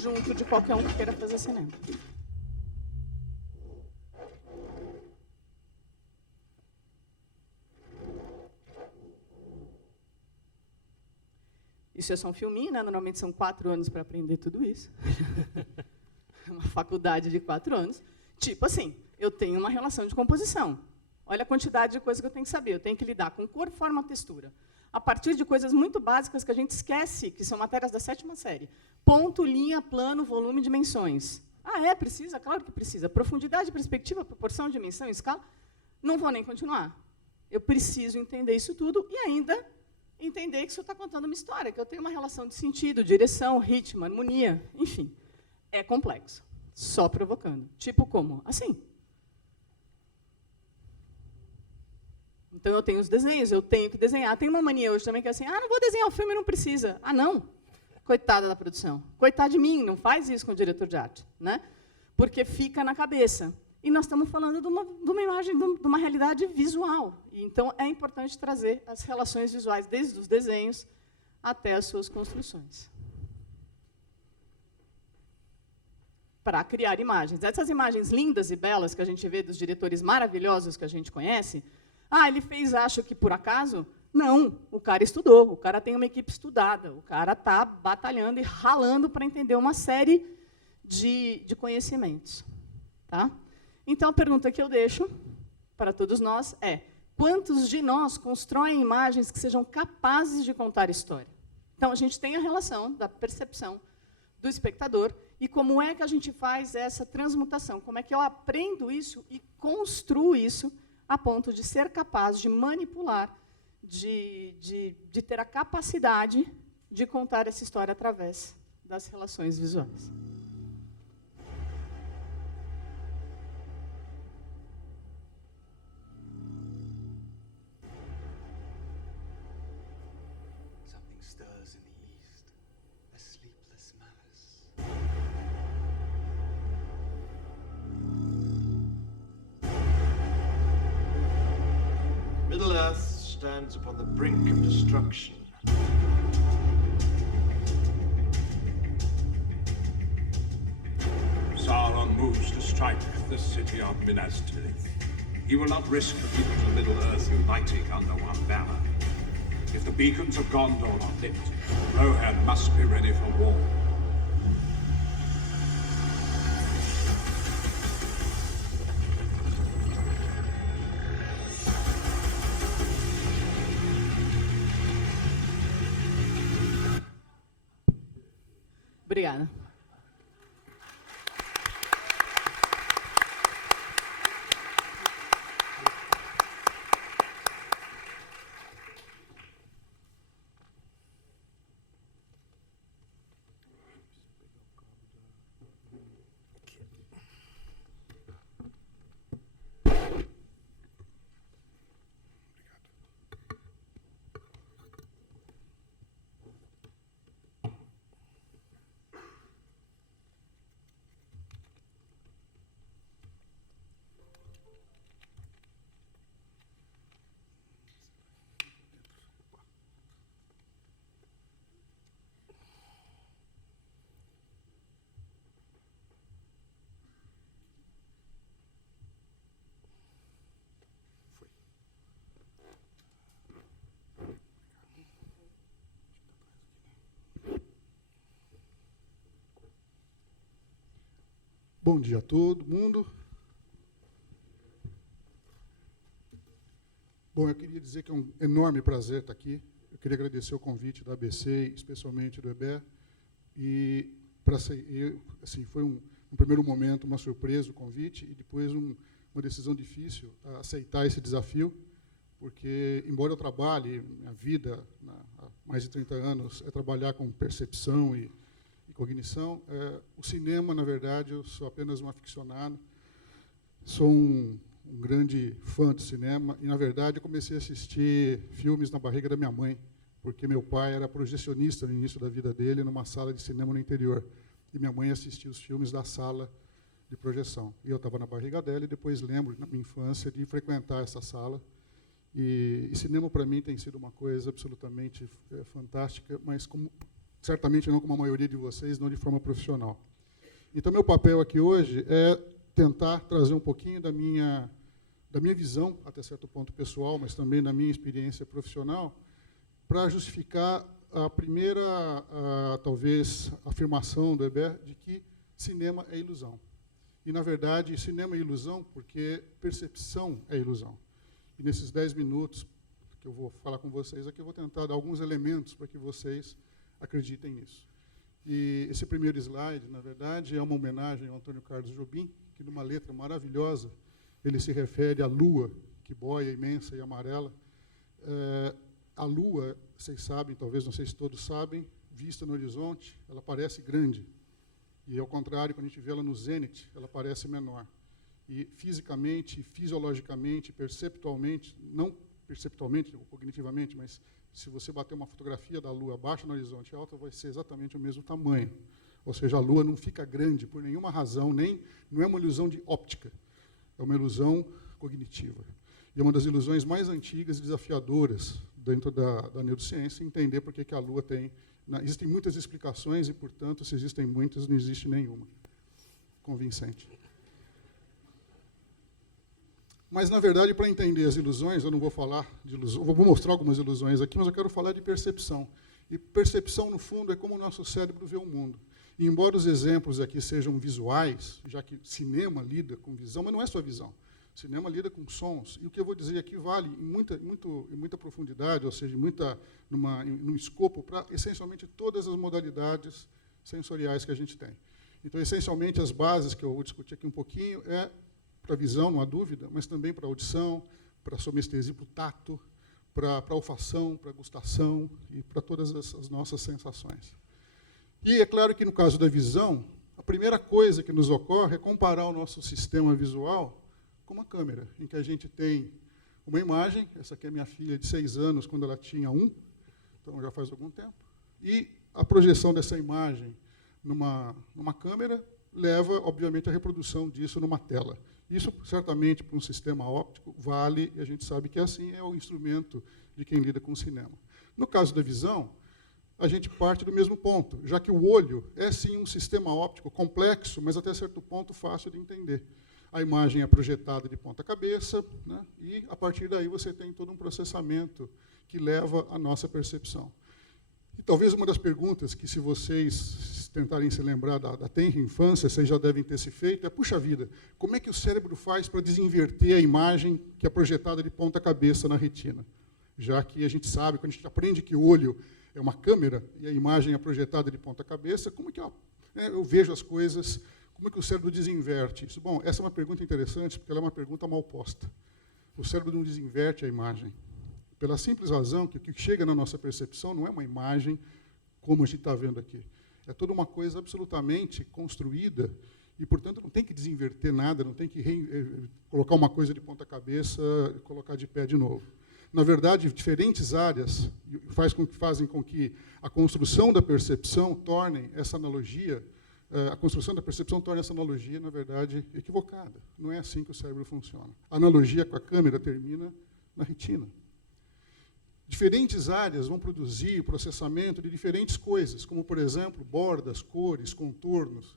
junto de qualquer um que queira fazer cinema. Isso é só um filminho, né? Normalmente são 4 anos para aprender tudo isso. Uma faculdade de 4 anos. Tipo assim, eu tenho uma relação de composição. Olha a quantidade de coisas que eu tenho que saber. Eu tenho que lidar com cor, forma, textura. A partir de coisas muito básicas que a gente esquece, que são matérias da 7ª série. Ponto, linha, plano, volume, dimensões. Ah, é? Precisa? Claro que precisa. Profundidade, perspectiva, proporção, dimensão, escala. Não vou nem continuar. Eu preciso entender isso tudo e ainda entender que isso está contando uma história, que eu tenho uma relação de sentido, direção, ritmo, harmonia, enfim. É complexo. Só provocando. Tipo como? Assim. Então, eu tenho os desenhos, eu tenho que desenhar. Tem uma mania hoje também que é assim, não vou desenhar o filme, não precisa. Ah, não? Coitada da produção. Coitada de mim, não faz isso com o diretor de arte. Né? Porque fica na cabeça. E nós estamos falando de uma imagem, de uma realidade visual. E, então, é importante trazer as relações visuais, desde os desenhos até as suas construções. Para criar imagens. Essas imagens lindas e belas que a gente vê dos diretores maravilhosos que a gente conhece, ele fez, acho que por acaso? Não, o cara estudou, o cara tem uma equipe estudada, o cara está batalhando e ralando para entender uma série de conhecimentos. Tá? Então, a pergunta que eu deixo para todos nós é: quantos de nós constroem imagens que sejam capazes de contar história? Então, a gente tem a relação da percepção do espectador e como é que a gente faz essa transmutação? Como é que eu aprendo isso e construo isso a ponto de ser capaz de manipular, de ter a capacidade de contar essa história através das relações visuais? Stirs in the east, a sleepless malice. stands upon the brink of destruction. Sauron moves to strike the city of Minas Tirith. He will not risk the people of Middle-earth uniting under one banner. If the beacons of Gondor are lit, Rohan must be ready for war. Obrigada. Bom dia a todo mundo. Bom, eu queria dizer que é um enorme prazer estar aqui. Eu queria agradecer o convite da ABC, especialmente do EBE. E assim, foi um primeiro momento uma surpresa o convite e depois uma decisão difícil aceitar esse desafio, porque embora eu trabalhe minha vida há mais de 30 anos é trabalhar com percepção e cognição, o cinema, na verdade, eu sou apenas um aficionado, sou um grande fã de cinema, e, na verdade, eu comecei a assistir filmes na barriga da minha mãe, porque meu pai era projecionista no início da vida dele, numa sala de cinema no interior, e minha mãe assistia os filmes da sala de projeção. E eu estava na barriga dela, e depois lembro, na minha infância, de frequentar essa sala, e cinema, para mim, tem sido uma coisa absolutamente fantástica, mas certamente não como a maioria de vocês, não de forma profissional. Então, meu papel aqui hoje é tentar trazer um pouquinho da minha visão, até certo ponto pessoal, mas também da minha experiência profissional, para justificar a primeira, talvez, afirmação do Weber de que cinema é ilusão. E, na verdade, cinema é ilusão porque percepção é ilusão. E nesses 10 minutos que eu vou falar com vocês aqui, eu vou tentar dar alguns elementos para que vocês acreditem nisso. E esse primeiro slide, na verdade, é uma homenagem ao Antônio Carlos Jobim, que, numa letra maravilhosa, ele se refere à lua, que boia imensa e amarela. A lua, vocês sabem, talvez não sei se todos sabem, vista no horizonte, ela parece grande. E, ao contrário, quando a gente vê ela no zênite, ela parece menor. E, fisicamente, fisiologicamente, perceptualmente, não perceptualmente, cognitivamente, mas se você bater uma fotografia da Lua baixa no horizonte alta, vai ser exatamente o mesmo tamanho. Ou seja, a Lua não fica grande por nenhuma razão, não é uma ilusão de óptica, é uma ilusão cognitiva. E é uma das ilusões mais antigas e desafiadoras dentro da neurociência, entender por que a Lua tem... Existem muitas explicações e, portanto, se existem muitas, não existe nenhuma convincente. Mas, na verdade, para entender as ilusões, eu não vou falar de ilusões, vou mostrar algumas ilusões aqui, mas eu quero falar de percepção. E percepção, no fundo, é como o nosso cérebro vê o mundo. E, embora os exemplos aqui sejam visuais, já que cinema lida com visão, mas não é só visão. Cinema lida com sons. E o que eu vou dizer aqui vale em muita profundidade, ou seja, num escopo para, essencialmente, todas as modalidades sensoriais que a gente tem. Então, essencialmente, as bases que eu vou discutir aqui um pouquinho para a visão, não há dúvida, mas também para a audição, para a somestesia, para o tato, para a olfação, para a gustação e para todas as nossas sensações. E é claro que, no caso da visão, a primeira coisa que nos ocorre é comparar o nosso sistema visual com uma câmera, em que a gente tem uma imagem, essa aqui é minha filha de 6 anos, quando ela tinha 1, então já faz algum tempo, e a projeção dessa imagem numa câmera leva, obviamente, à reprodução disso numa tela. Isso, certamente, para um sistema óptico, vale, e a gente sabe que assim é o instrumento de quem lida com o cinema. No caso da visão, a gente parte do mesmo ponto, já que o olho é, sim, um sistema óptico complexo, mas até certo ponto fácil de entender. A imagem é projetada de ponta cabeça, né, e, a partir daí, você tem todo um processamento que leva à nossa percepção. E talvez uma das perguntas que, se vocês tentarem se lembrar da tenra infância, vocês já devem ter se feito, é, puxa vida, como é que o cérebro faz para desinverter a imagem que é projetada de ponta cabeça na retina? Já que a gente sabe, quando a gente aprende que o olho é uma câmera e a imagem é projetada de ponta cabeça, como é que eu vejo as coisas, como é que o cérebro desinverte isso? Bom, essa é uma pergunta interessante, porque ela é uma pergunta mal posta. O cérebro não desinverte a imagem. Pela simples razão que o que chega na nossa percepção não é uma imagem como a gente está vendo aqui. É toda uma coisa absolutamente construída e, portanto, não tem que desinverter nada, não tem que colocar uma coisa de ponta cabeça e colocar de pé de novo. Na verdade, diferentes áreas fazem com que a construção da percepção torne essa analogia, na verdade, equivocada. Não é assim que o cérebro funciona. A analogia com a câmera termina na retina. Diferentes áreas vão produzir o processamento de diferentes coisas, como, por exemplo, bordas, cores, contornos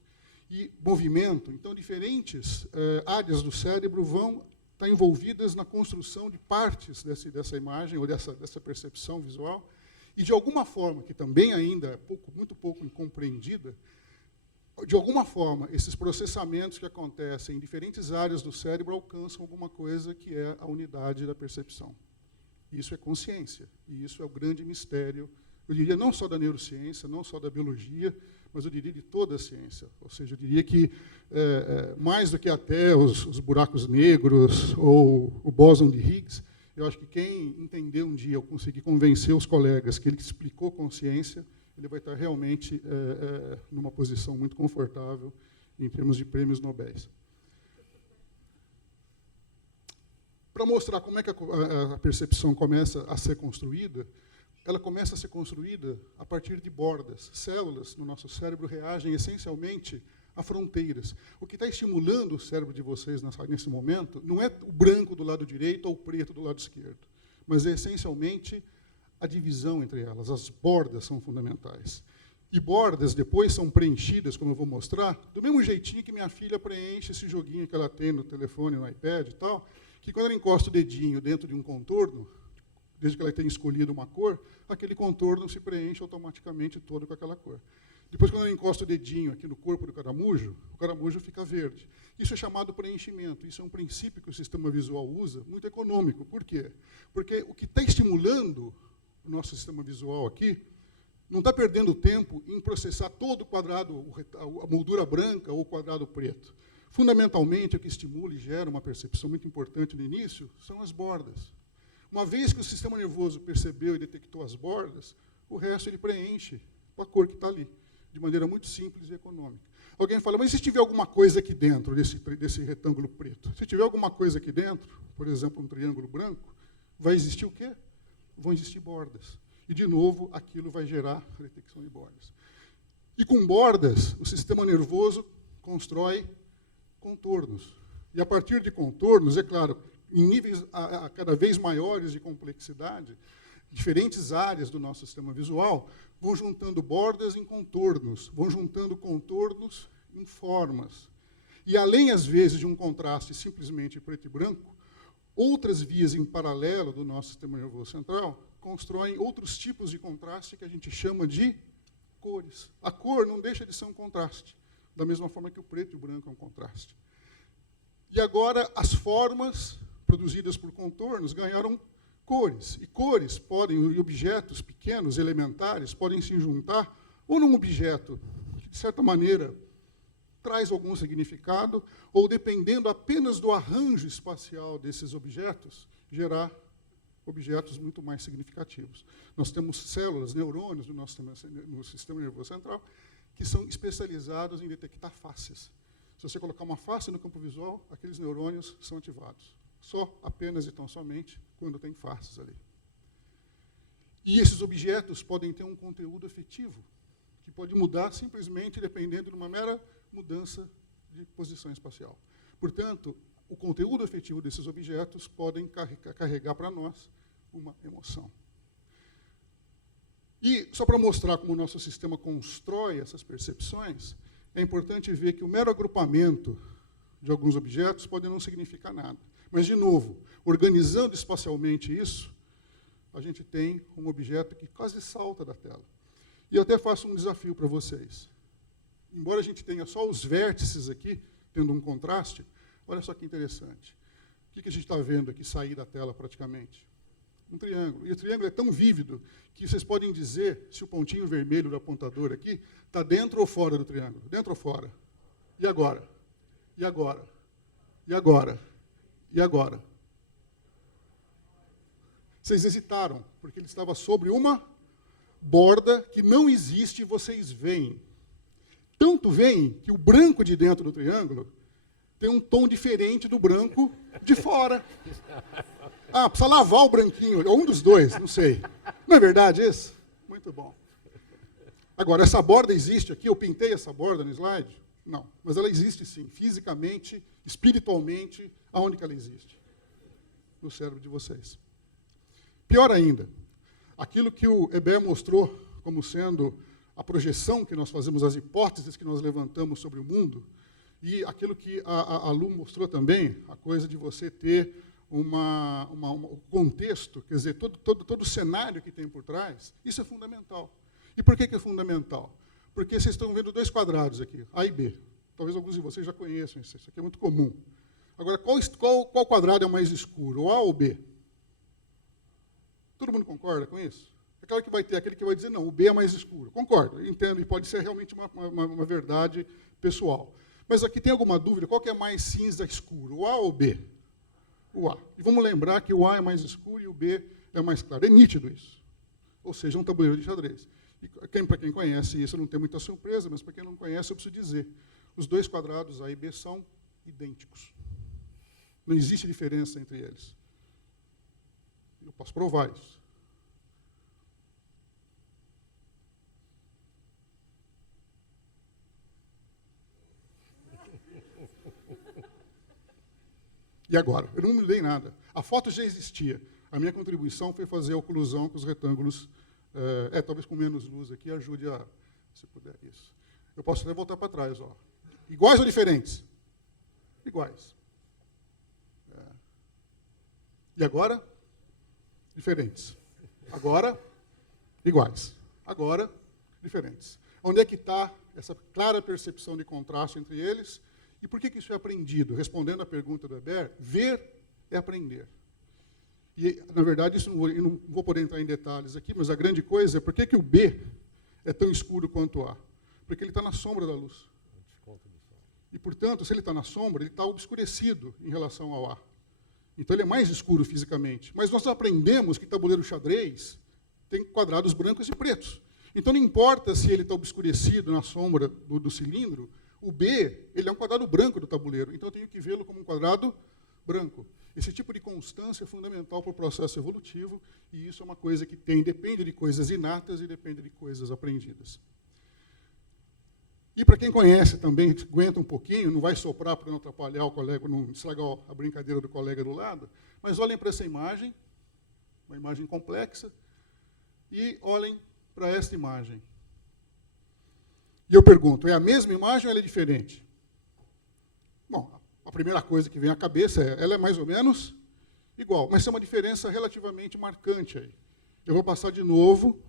e movimento. Então, diferentes áreas do cérebro vão estar envolvidas na construção de partes dessa imagem ou dessa percepção visual. E, de alguma forma, que também ainda é muito pouco incompreendida, de alguma forma, esses processamentos que acontecem em diferentes áreas do cérebro alcançam alguma coisa que é a unidade da percepção. Isso é consciência, e isso é o grande mistério, eu diria, não só da neurociência, não só da biologia, mas eu diria de toda a ciência. Ou seja, eu diria que, mais do que até os buracos negros ou o bóson de Higgs, eu acho que quem entender um dia, ou conseguir convencer os colegas que ele explicou consciência, ele vai estar realmente numa posição muito confortável em termos de prêmios Nobel. Para mostrar como é que a percepção começa a ser construída, ela começa a ser construída a partir de bordas. Células no nosso cérebro reagem essencialmente a fronteiras. O que está estimulando o cérebro de vocês nesse momento não é o branco do lado direito ou o preto do lado esquerdo, mas é essencialmente a divisão entre elas. As bordas são fundamentais. E bordas depois são preenchidas, como eu vou mostrar, do mesmo jeitinho que minha filha preenche esse joguinho que ela tem no telefone, no iPad e tal, que quando ela encosta o dedinho dentro de um contorno, desde que ela tenha escolhido uma cor, aquele contorno se preenche automaticamente todo com aquela cor. Depois, quando ela encosta o dedinho aqui no corpo do caramujo, o caramujo fica verde. Isso é chamado preenchimento. Isso é um princípio que o sistema visual usa, muito econômico. Por quê? Porque o que está estimulando o nosso sistema visual aqui não está perdendo tempo em processar todo o quadrado, a moldura branca ou o quadrado preto. Fundamentalmente, o que estimula e gera uma percepção muito importante no início são as bordas. Uma vez que o sistema nervoso percebeu e detectou as bordas, o resto ele preenche com a cor que está ali, de maneira muito simples e econômica. Alguém fala, mas e se tiver alguma coisa aqui dentro desse retângulo preto? Se tiver alguma coisa aqui dentro, por exemplo, um triângulo branco, vai existir o quê? Vão existir bordas. E, de novo, aquilo vai gerar a detecção de bordas. E com bordas, o sistema nervoso constrói contornos. E, a partir de contornos, é claro, em níveis cada vez maiores de complexidade, diferentes áreas do nosso sistema visual vão juntando bordas em contornos, vão juntando contornos em formas. E, além, às vezes, de um contraste simplesmente preto e branco, outras vias em paralelo do nosso sistema nervoso central constroem outros tipos de contraste que a gente chama de cores. A cor não deixa de ser um contraste, da mesma forma que o preto e o branco é um contraste. E agora as formas produzidas por contornos ganharam cores. E cores podem, e objetos pequenos, elementares, podem se juntar ou num objeto que, de certa maneira, traz algum significado, ou, dependendo apenas do arranjo espacial desses objetos, gerar objetos muito mais significativos. Nós temos células, neurônios no sistema nervoso central, que são especializados em detectar faces. Se você colocar uma face no campo visual, aqueles neurônios são ativados. Só, apenas e tão somente, quando tem faces ali. E esses objetos podem ter um conteúdo afetivo, que pode mudar simplesmente dependendo de uma mera mudança de posição espacial. Portanto, o conteúdo afetivo desses objetos podem carregar para nós uma emoção. E, só para mostrar como o nosso sistema constrói essas percepções, é importante ver que o mero agrupamento de alguns objetos pode não significar nada. Mas, de novo, organizando espacialmente isso, a gente tem um objeto que quase salta da tela. E eu até faço um desafio para vocês. Embora a gente tenha só os vértices aqui, tendo um contraste, olha só que interessante. O que a gente está vendo aqui sair da tela praticamente? Um triângulo. E o triângulo é tão vívido que vocês podem dizer se o pontinho vermelho do apontador aqui está dentro ou fora do triângulo. Dentro ou fora? E agora? E agora? E agora? E agora? Vocês hesitaram, porque ele estava sobre uma borda que não existe e vocês veem. Tanto veem que o branco de dentro do triângulo tem um tom diferente do branco de fora. Ah, precisa lavar o branquinho, ou um dos dois, não sei. Não é verdade isso? Muito bom. Agora, essa borda existe aqui, eu pintei essa borda no slide? Não, mas ela existe sim, fisicamente, espiritualmente, aonde que ela existe? No cérebro de vocês. Pior ainda, aquilo que o Hébert mostrou como sendo a projeção que nós fazemos, as hipóteses que nós levantamos sobre o mundo, e aquilo que a Lu mostrou também, a coisa de você ter um contexto, quer dizer, todo o cenário que tem por trás, isso é fundamental. E por que é fundamental? Porque vocês estão vendo dois quadrados aqui, A e B. Talvez alguns de vocês já conheçam isso aqui é muito comum. Agora, qual quadrado é o mais escuro, o A ou o B? Todo mundo concorda com isso? É claro que vai ter aquele que vai dizer, não, o B é mais escuro. Concordo, entendo, e pode ser realmente uma verdade pessoal. Mas aqui tem alguma dúvida? Qual que é mais cinza escuro, o A ou o B? O A. E vamos lembrar que o A é mais escuro e o B é mais claro. É nítido isso. Ou seja, um tabuleiro de xadrez. E para quem conhece isso, não tem muita surpresa, mas para quem não conhece, eu preciso dizer. Os dois quadrados A e B são idênticos. Não existe diferença entre eles. Eu posso provar isso. E agora? Eu não mudei nada. A foto já existia. A minha contribuição foi fazer a oclusão com os retângulos, talvez com menos luz aqui, ajude a, se puder, isso. Eu posso até voltar para trás. Ó. Iguais ou diferentes? Iguais. E agora? Diferentes. Agora, iguais. Agora, diferentes. Onde é que está essa clara percepção de contraste entre eles? E por que isso é aprendido? Respondendo à pergunta do Hébert, ver é aprender. E, na verdade, isso eu não vou poder entrar em detalhes aqui, mas a grande coisa é por que o B é tão escuro quanto o A? Porque ele está na sombra da luz. E, portanto, se ele está na sombra, ele está obscurecido em relação ao A. Então, ele é mais escuro fisicamente. Mas nós aprendemos que tabuleiro xadrez tem quadrados brancos e pretos. Então, não importa se ele está obscurecido na sombra do cilindro, o B ele é um quadrado branco do tabuleiro. Então, eu tenho que vê-lo como um quadrado branco. Esse tipo de constância é fundamental para o processo evolutivo, e isso é uma coisa que depende de coisas inatas e depende de coisas aprendidas. E para quem conhece também, aguenta um pouquinho, não vai soprar para não atrapalhar o colega, não estragar a brincadeira do colega do lado, mas olhem para essa imagem, uma imagem complexa, e olhem para esta imagem. E eu pergunto, é a mesma imagem ou ela é diferente? Bom, a primeira coisa que vem à cabeça é, ela é mais ou menos igual, mas tem uma diferença relativamente marcante aí. Eu vou passar de novo,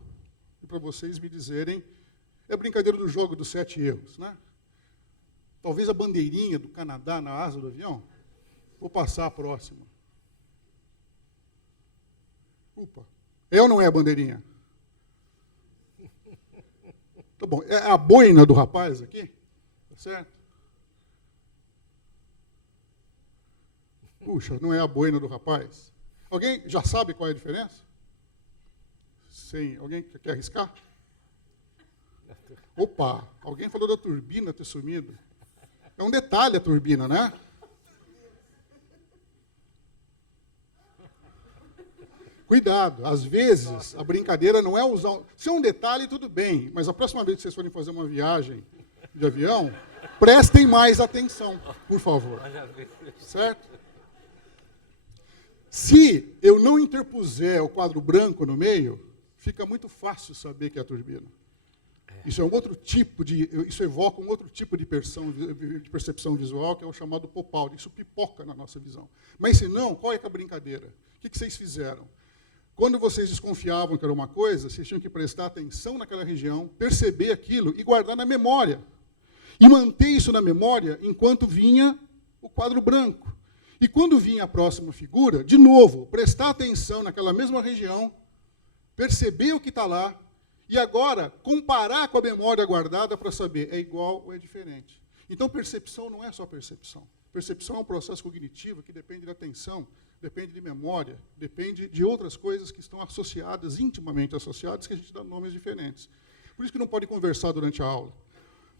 para vocês me dizerem. É a brincadeira do jogo dos 7 erros, né? Talvez a bandeirinha do Canadá na asa do avião. Vou passar a próxima. Opa. É ou não é a bandeirinha? Tá bom. É a boina do rapaz aqui? Tá certo? Puxa, não é a boina do rapaz. Alguém já sabe qual é a diferença? Sim. Alguém quer arriscar? Opa, alguém falou da turbina ter sumido. É um detalhe a turbina, né? Cuidado, às vezes a brincadeira não é usar... Se é um detalhe, tudo bem, mas a próxima vez que vocês forem fazer uma viagem de avião, Prestem mais atenção, por favor. Certo? Se eu não interpuser o quadro branco no meio, fica muito fácil saber que é a turbina. Isso é um outro tipo isso evoca um outro tipo de percepção visual, que é o chamado pop-out. Isso pipoca na nossa visão. Mas se não, qual é a brincadeira? O que vocês fizeram? Quando vocês desconfiavam que era uma coisa, vocês tinham que prestar atenção naquela região, perceber aquilo e guardar na memória. E manter isso na memória enquanto vinha o quadro branco. E quando vinha a próxima figura, de novo, prestar atenção naquela mesma região, perceber o que está lá, e agora comparar com a memória guardada para saber, é igual ou é diferente. Então, percepção não é só percepção. Percepção é um processo cognitivo que depende da atenção, depende de memória, depende de outras coisas que estão associadas, intimamente associadas, que a gente dá nomes diferentes. Por isso que não pode conversar durante a aula.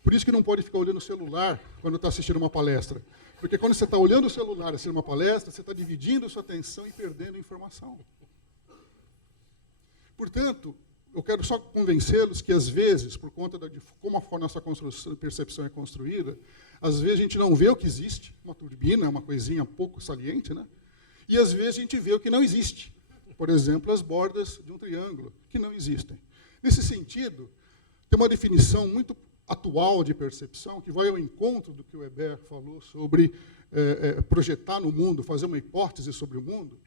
Por isso que não pode ficar olhando o celular quando está assistindo uma palestra. Porque quando você está olhando o celular assistindo uma palestra, você está dividindo a sua atenção e perdendo informação. Portanto, eu quero só convencê-los que, às vezes, por conta de como a nossa percepção é construída, às vezes a gente não vê o que existe, uma turbina, uma coisinha pouco saliente, né? E, às vezes, a gente vê o que não existe. Por exemplo, as bordas de um triângulo, que não existem. Nesse sentido, tem uma definição muito atual de percepção, que vai ao encontro do que o Weber falou sobre projetar no mundo, fazer uma hipótese sobre o mundo,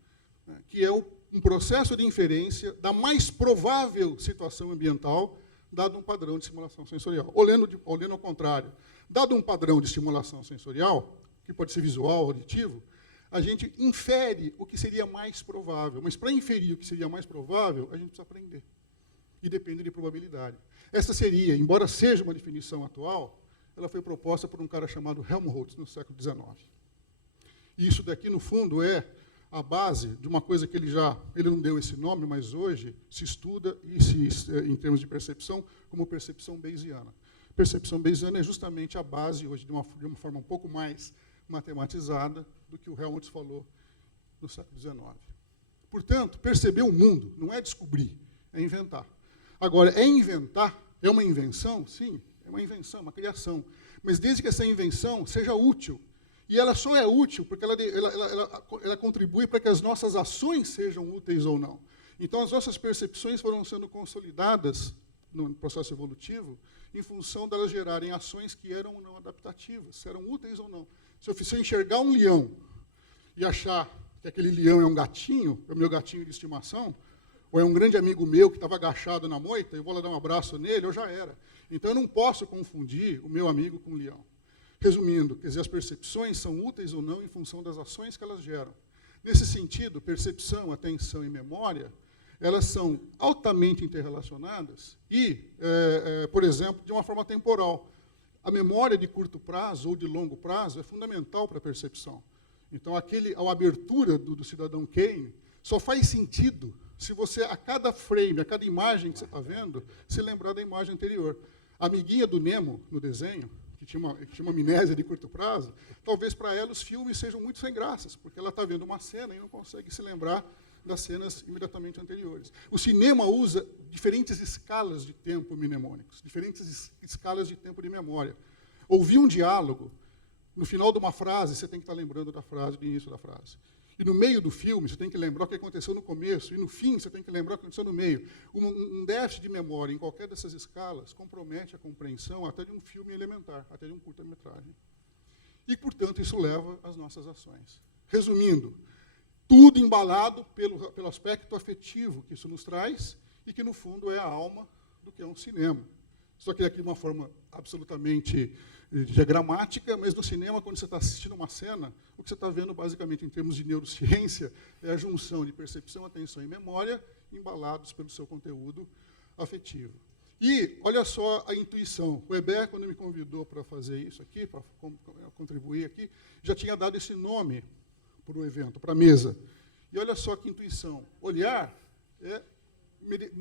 né, que é um processo de inferência da mais provável situação ambiental, dado um padrão de simulação sensorial. Olhando ao contrário, dado um padrão de simulação sensorial, que pode ser visual, auditivo, a gente infere o que seria mais provável. Mas, para inferir o que seria mais provável, a gente precisa aprender. E depende de probabilidade. Essa seria, embora seja uma definição atual, ela foi proposta por um cara chamado Helmholtz, no século XIX. E isso daqui, no fundo, é a base de uma coisa que ele não deu esse nome, mas hoje se estuda, em termos de percepção, como percepção bayesiana. Percepção bayesiana é justamente a base, hoje, de uma forma um pouco mais matematizada, do que o Helmholtz falou no século XIX. Portanto, perceber o mundo não é descobrir, é inventar. Agora, é uma invenção? Sim, é uma invenção, uma criação. Mas desde que essa invenção seja útil. E ela só é útil porque ela contribui para que as nossas ações sejam úteis ou não. Então, as nossas percepções foram sendo consolidadas no processo evolutivo em função delas gerarem ações que eram ou não adaptativas, se eram úteis ou não. Se eu enxergar um leão e achar que aquele leão é um gatinho, é o meu gatinho de estimação, ou é um grande amigo meu que estava agachado na moita, eu vou lá dar um abraço nele, eu já era. Então, eu não posso confundir o meu amigo com o leão. Resumindo, quer dizer, as percepções são úteis ou não em função das ações que elas geram. Nesse sentido, percepção, atenção e memória, elas são altamente interrelacionadas e, por exemplo, de uma forma temporal. A memória de curto prazo ou de longo prazo é fundamental para a percepção. Então, a abertura do Cidadão Kane só faz sentido se você, a cada frame, a cada imagem que você está vendo, se lembrar da imagem anterior. A amiguinha do Nemo, no desenho, que tinha uma amnésia de curto prazo, talvez para ela os filmes sejam muito sem graças, porque ela está vendo uma cena e não consegue se lembrar das cenas imediatamente anteriores. O cinema usa diferentes escalas de tempo mnemônicos, diferentes escalas de tempo de memória. Ouvir um diálogo, no final de uma frase, você tem que estar lembrando da frase, do início da frase. E no meio do filme, você tem que lembrar o que aconteceu no começo, e no fim, você tem que lembrar o que aconteceu no meio. Um déficit de memória em qualquer dessas escalas compromete a compreensão até de um filme elementar, até de um curta-metragem. E, portanto, isso leva às nossas ações. Resumindo, tudo embalado pelo aspecto afetivo que isso nos traz e que, no fundo, é a alma do que é um cinema. Só que aqui de uma forma absolutamente diagramática, mas no cinema, quando você está assistindo uma cena, o que você está vendo, basicamente, em termos de neurociência, é a junção de percepção, atenção e memória embalados pelo seu conteúdo afetivo. E, olha só a intuição. O Weber, quando me convidou para fazer isso aqui, para contribuir aqui, já tinha dado esse nome para o evento, para a mesa. E olha só que intuição. Olhar é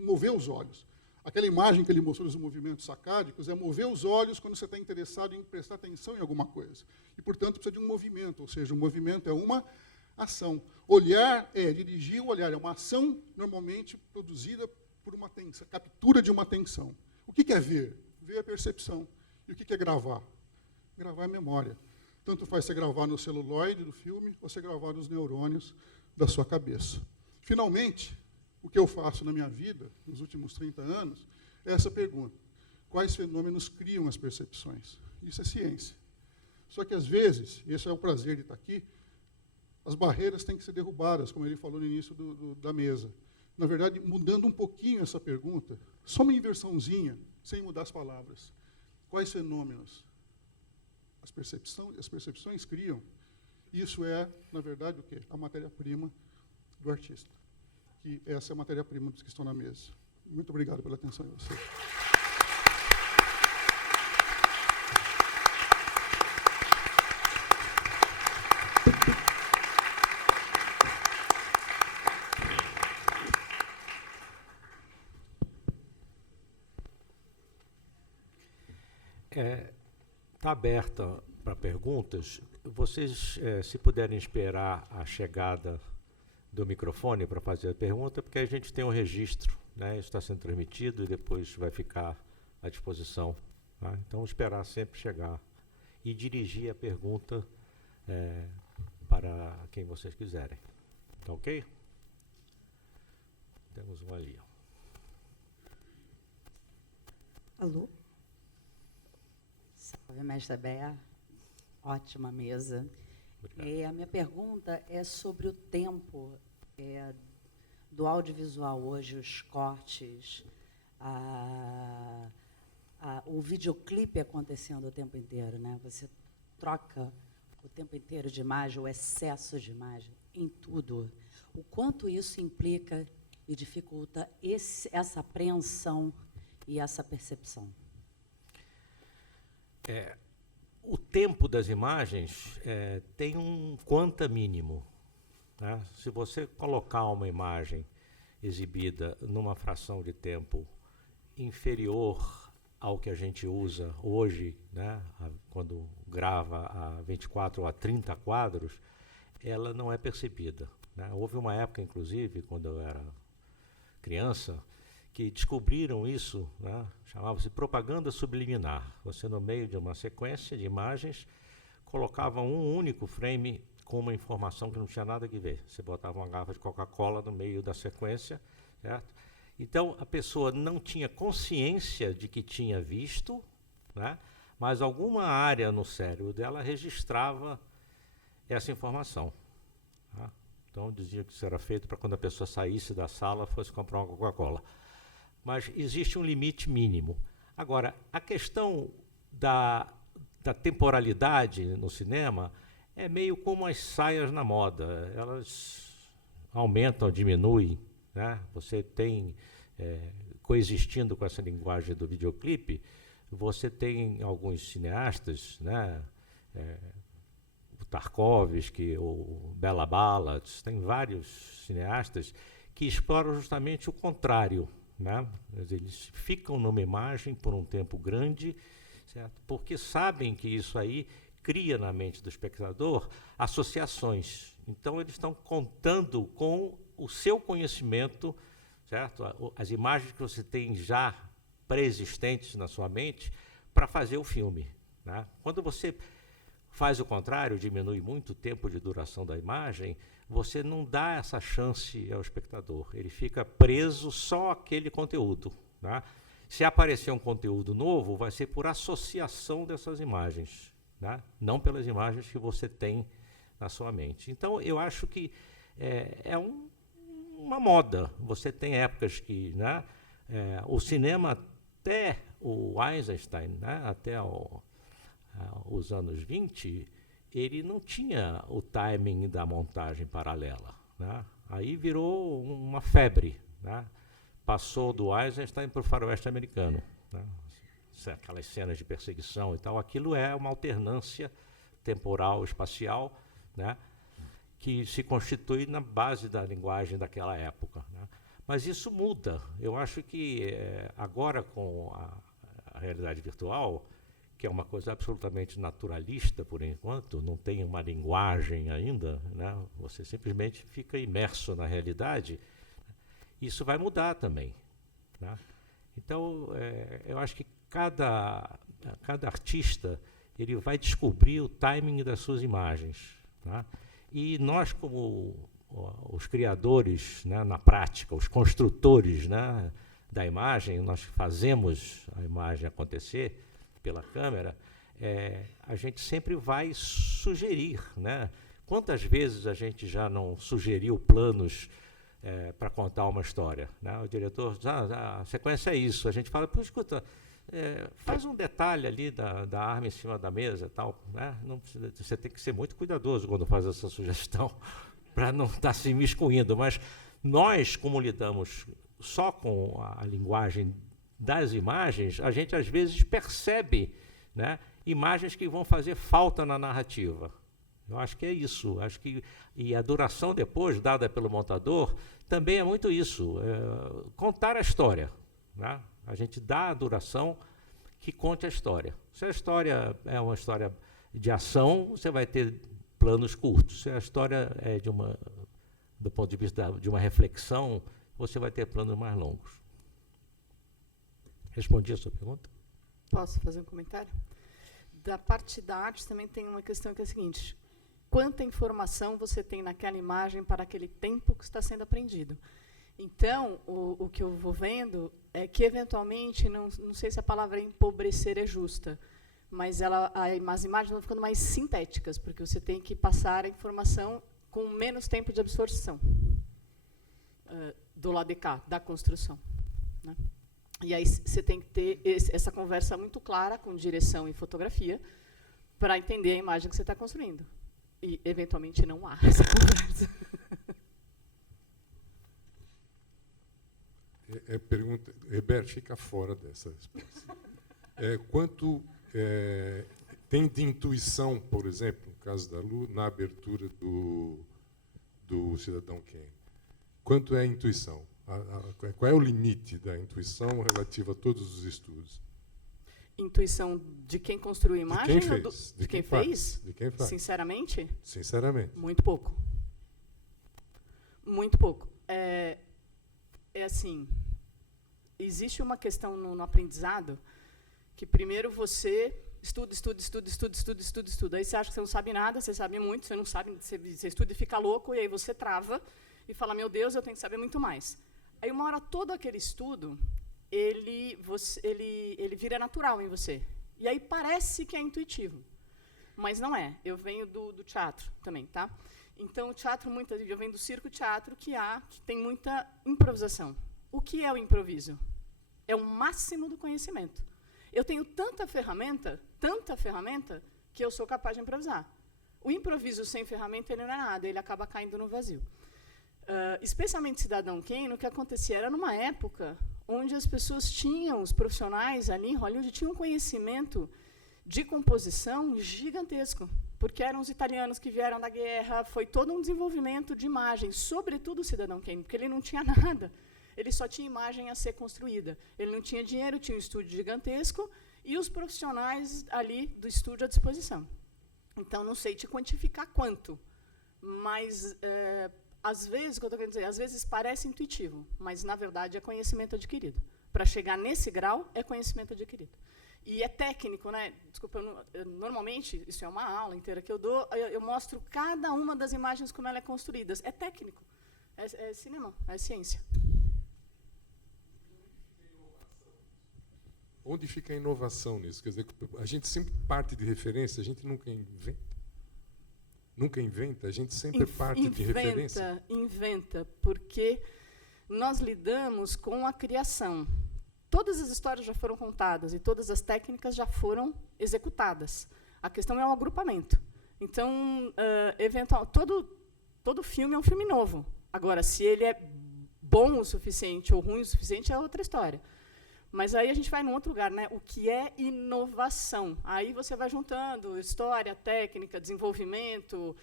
mover os olhos. Aquela imagem que ele mostrou dos movimentos sacádicos é mover os olhos quando você está interessado em prestar atenção em alguma coisa. E, portanto, precisa de um movimento, ou seja, um movimento é uma ação. Olhar é dirigir o olhar, é uma ação normalmente produzida por uma atenção, captura de uma atenção. O que é ver? Ver é percepção. E o que é gravar? Gravar é memória. Tanto faz você gravar no celuloide do filme, ou você gravar nos neurônios da sua cabeça. Finalmente, o que eu faço na minha vida, nos últimos 30 anos, é essa pergunta. Quais fenômenos criam as percepções? Isso é ciência. Só que, às vezes, e esse é o prazer de estar aqui, as barreiras têm que ser derrubadas, como ele falou no início da mesa. Na verdade, mudando um pouquinho essa pergunta, só uma inversãozinha, sem mudar as palavras. Quais fenômenos as percepções criam? Isso é, na verdade, o quê? A matéria-prima do artista. Que essa é a matéria-prima dos que estão na mesa. Muito obrigado pela atenção de vocês. Está aberta para perguntas. Vocês, se puderem esperar a chegada do microfone para fazer a pergunta, porque a gente tem um registro, né? Está sendo transmitido e depois vai ficar à disposição. Tá? Então, esperar sempre chegar e dirigir a pergunta para quem vocês quiserem. Tá ok? Temos um ali. Alô? Salve, mestre Bé. Ótima mesa. A minha pergunta é sobre o tempo do audiovisual hoje, os cortes, o videoclipe acontecendo o tempo inteiro, né? Você troca o tempo inteiro de imagem, o excesso de imagem, em tudo. O quanto isso implica e dificulta essa apreensão e essa percepção? O tempo das imagens tem um quanta mínimo. Né? Se você colocar uma imagem exibida numa fração de tempo inferior ao que a gente usa hoje, né, quando grava a 24 ou a 30 quadros, ela não é percebida. Né? Houve uma época, inclusive, quando eu era criança, que descobriram isso, né? Chamava-se propaganda subliminar. Você, no meio de uma sequência de imagens, colocava um único frame com uma informação que não tinha nada a ver. Você botava uma garrafa de Coca-Cola no meio da sequência, certo? Então, a pessoa não tinha consciência de que tinha visto, né? Mas alguma área no cérebro dela registrava essa informação. Tá? Então, dizia que isso era feito para quando a pessoa saísse da sala, fosse comprar uma Coca-Cola. Mas existe um limite mínimo. Agora, a questão da temporalidade no cinema é meio como as saias na moda. Elas aumentam, diminuem. Né? Você tem, coexistindo com essa linguagem do videoclipe, você tem alguns cineastas, né? O Tarkovsky, o Bela Balas, tem vários cineastas que exploram justamente o contrário. Né? Eles ficam numa imagem por um tempo grande, certo? Porque sabem que isso aí cria na mente do espectador associações. Então, eles estão contando com o seu conhecimento, certo? As imagens que você tem já pré-existentes na sua mente para fazer o filme. Né? Quando você faz o contrário, diminui muito o tempo de duração da imagem, você não dá essa chance ao espectador. Ele fica preso só àquele conteúdo. Né? Se aparecer um conteúdo novo, vai ser por associação dessas imagens, né? Não pelas imagens que você tem na sua mente. Então, eu acho que uma moda. Você tem épocas que, né, o cinema, até o Eisenstein, né, até os anos 20, ele não tinha o timing da montagem paralela. Né? Aí virou uma febre. Né? Passou do Eisenstein para o faroeste americano. Né? Aquelas cenas de perseguição e tal, aquilo é uma alternância temporal, espacial, né? Que se constitui na base da linguagem daquela época. Né? Mas isso muda. Eu acho que agora, com a realidade virtual, que é uma coisa absolutamente naturalista, por enquanto, não tem uma linguagem ainda, né? Você simplesmente fica imerso na realidade, isso vai mudar também. Né? Então, eu acho que cada artista ele vai descobrir o timing das suas imagens. Tá? E nós, como os criadores, né, na prática, os construtores, né, da imagem, nós fazemos a imagem acontecer pela câmera, a gente sempre vai sugerir, né? Quantas vezes a gente já não sugeriu planos para contar uma história, né? O diretor diz, a sequência é isso. A gente fala, pô, escuta, faz um detalhe ali da arma em cima da mesa, tal, né? Não precisa, você tem que ser muito cuidadoso quando faz essa sugestão para não estar se imiscuindo. Mas nós, como lidamos só com a linguagem das imagens, a gente às vezes percebe, né, imagens que vão fazer falta na narrativa. Eu acho que é isso. Acho que, e a duração depois, dada pelo montador, também é muito isso. Contar a história. Né? A gente dá a duração que conte a história. Se a história é uma história de ação, você vai ter planos curtos. Se a história é do ponto de vista de uma reflexão, você vai ter planos mais longos. Respondi a sua pergunta? Posso fazer um comentário? Da parte da arte também tem uma questão que é a seguinte: quanta informação você tem naquela imagem para aquele tempo que está sendo aprendido? Então, o que eu vou vendo é que, eventualmente, não sei se a palavra empobrecer é justa, mas as imagens vão ficando mais sintéticas, porque você tem que passar a informação com menos tempo de absorção do lado de cá, da construção. Né? E aí você tem que ter essa conversa muito clara com direção e fotografia para entender a imagem que você está construindo. E, eventualmente, não há essa conversa. Pergunta, Herbert, fica fora dessa resposta. Quanto tem de intuição, por exemplo, no caso da Lu, na abertura do Cidadão Kane? Quanto é a intuição? Qual é o limite da intuição relativo a todos os estudos? Intuição de quem construiu a imagem? De quem fez? De quem fez? De quem faz? Sinceramente? Sinceramente. Muito pouco. Muito pouco. É assim, existe uma questão no aprendizado que primeiro você estuda. Aí você acha que você não sabe nada, você sabe muito, você não sabe, você estuda e fica louco, e aí você trava e fala, meu Deus, eu tenho que saber muito mais. Aí, uma hora, todo aquele estudo, ele vira natural em você. E aí parece que é intuitivo, mas não é. Eu venho do teatro também, tá? Então, o teatro, eu venho do circo-teatro, que tem muita improvisação. O que é o improviso? É o máximo do conhecimento. Eu tenho tanta ferramenta, que eu sou capaz de improvisar. O improviso sem ferramenta, ele não é nada, ele acaba caindo no vazio. Especialmente Cidadão Kane, o que acontecia era numa época onde as pessoas tinham, os profissionais ali em Hollywood, tinham um conhecimento de composição gigantesco, porque eram os italianos que vieram da guerra, foi todo um desenvolvimento de imagem, sobretudo o Cidadão Kane, porque ele não tinha nada, ele só tinha imagem a ser construída. Ele não tinha dinheiro, tinha um estúdio gigantesco, e os profissionais ali do estúdio à disposição. Então, não sei te quantificar quanto, mas, às vezes, o que eu estou querendo dizer, às vezes parece intuitivo, mas, na verdade, é conhecimento adquirido. Para chegar nesse grau, é conhecimento adquirido. E é técnico, né? Desculpa, normalmente, isso é uma aula inteira que eu dou, eu mostro cada uma das imagens como ela é construída. É técnico, é cinema, é ciência. Onde fica a inovação nisso? Quer dizer, a gente sempre parte de referência, a gente nunca inventa. Nunca inventa, a gente sempre parte de referência. Inventa, porque nós lidamos com a criação. Todas as histórias já foram contadas e todas as técnicas já foram executadas. A questão é o agrupamento. Então, todo filme é um filme novo. Agora, se ele é bom o suficiente ou ruim o suficiente, é outra história. Mas aí a gente vai num outro lugar, né? O que é inovação? Aí você vai juntando história, técnica, desenvolvimento,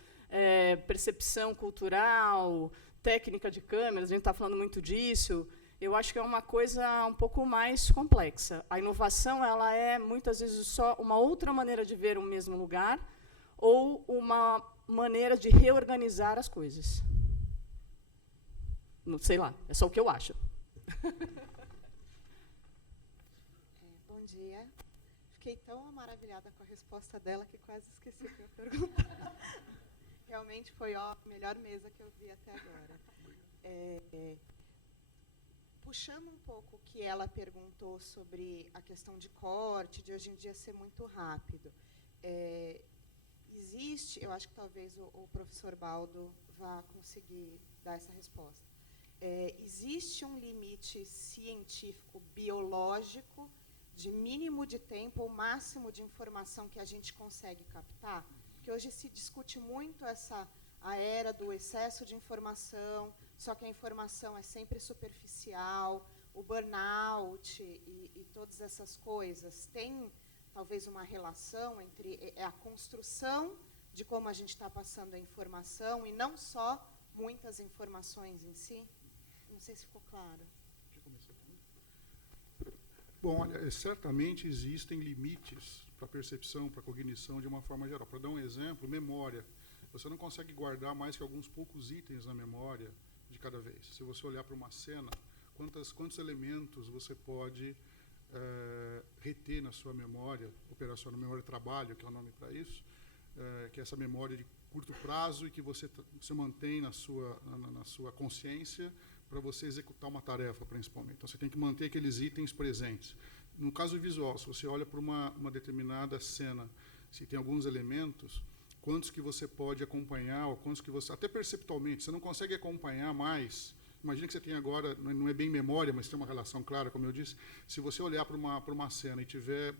percepção cultural, técnica de câmeras, a gente está falando muito disso. Eu acho que é uma coisa um pouco mais complexa. A inovação, ela é, muitas vezes, só uma outra maneira de ver o mesmo lugar ou uma maneira de reorganizar as coisas. Não sei lá, é só o que eu acho. Bom dia. fiquei tão maravilhada com a resposta dela que quase esqueci o que eu ia perguntar. Realmente foi a melhor mesa que eu vi até agora. Puxando um pouco o que ela perguntou sobre a questão de corte, de hoje em dia ser muito rápido. Existe, eu acho que talvez o professor Baldo vá conseguir dar essa resposta. Existe um limite científico, biológico, de mínimo de tempo ou máximo de informação que a gente consegue captar? Porque hoje se discute muito a era do excesso de informação, só que a informação é sempre superficial, o burnout e todas essas coisas. Tem, talvez, uma relação entre a construção de como a gente está passando a informação e não só muitas informações em si? Não sei se ficou claro. Bom, olha, certamente existem limites para a percepção, para a cognição de uma forma geral. Para dar um exemplo, memória. Você não consegue guardar mais que alguns poucos itens na memória de cada vez. Se você olhar para uma cena, quantos elementos você pode reter na sua memória operacional, memória de trabalho, que é o nome para isso, que é essa memória de curto prazo e que você mantém na sua consciência para você executar uma tarefa, principalmente. Então, você tem que manter aqueles itens presentes. No caso visual, se você olha para uma determinada cena, se tem alguns elementos, quantos que você pode acompanhar, ou quantos que você... Até perceptualmente, você não consegue acompanhar mais. Imagina que você tem agora, não é bem memória, mas tem uma relação clara, como eu disse. Se você olhar para uma cena e tiver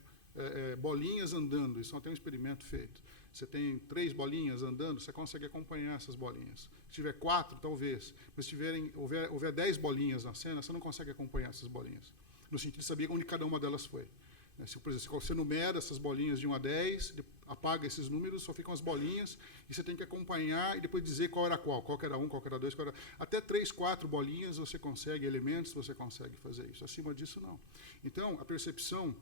bolinhas andando, isso é até um experimento feito. Você tem 3 bolinhas andando, você consegue acompanhar essas bolinhas. Se tiver 4, talvez. Mas se houver 10 bolinhas na cena, você não consegue acompanhar essas bolinhas. No sentido de saber onde cada uma delas foi. Se, por exemplo, você numera essas bolinhas de 1 a 10, apaga esses números, só ficam as bolinhas, e você tem que acompanhar e depois dizer qual era qual que era 1, qual que era 2, qual era... Até 3, 4 bolinhas você consegue, elementos você consegue fazer isso. Acima disso, não. Então, a percepção,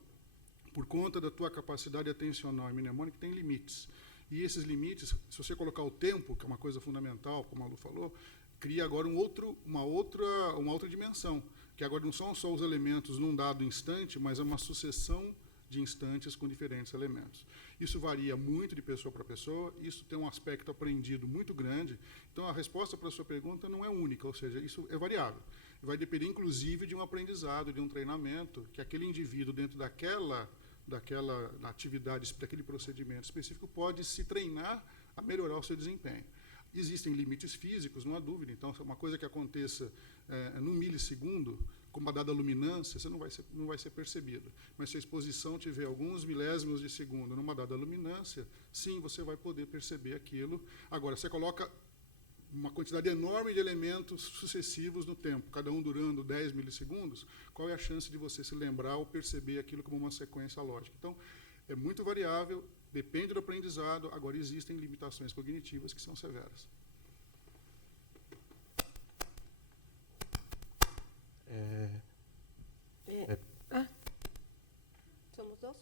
por conta da tua capacidade atencional e mnemônica, tem limites. E esses limites, se você colocar o tempo, que é uma coisa fundamental, como a Lu falou, cria agora uma outra dimensão, que agora não são só os elementos num dado instante, mas é uma sucessão de instantes com diferentes elementos. Isso varia muito de pessoa para pessoa, isso tem um aspecto aprendido muito grande. Então, a resposta para a sua pergunta não é única, ou seja, isso é variável. Vai depender, inclusive, de um aprendizado, de um treinamento, que aquele indivíduo, dentro daquela atividade, daquele procedimento específico, pode se treinar a melhorar o seu desempenho. Existem limites físicos, não há dúvida. Então, uma coisa que aconteça num milissegundo, com uma dada luminância, você não vai ser percebido. Mas se a exposição tiver alguns milésimos de segundo numa dada luminância, sim, você vai poder perceber aquilo. Agora, você coloca uma quantidade enorme de elementos sucessivos no tempo, cada um durando 10 milissegundos, qual é a chance de você se lembrar ou perceber aquilo como uma sequência lógica? Então, é muito variável, depende do aprendizado, agora existem limitações cognitivas que são severas. ¿Somos dos?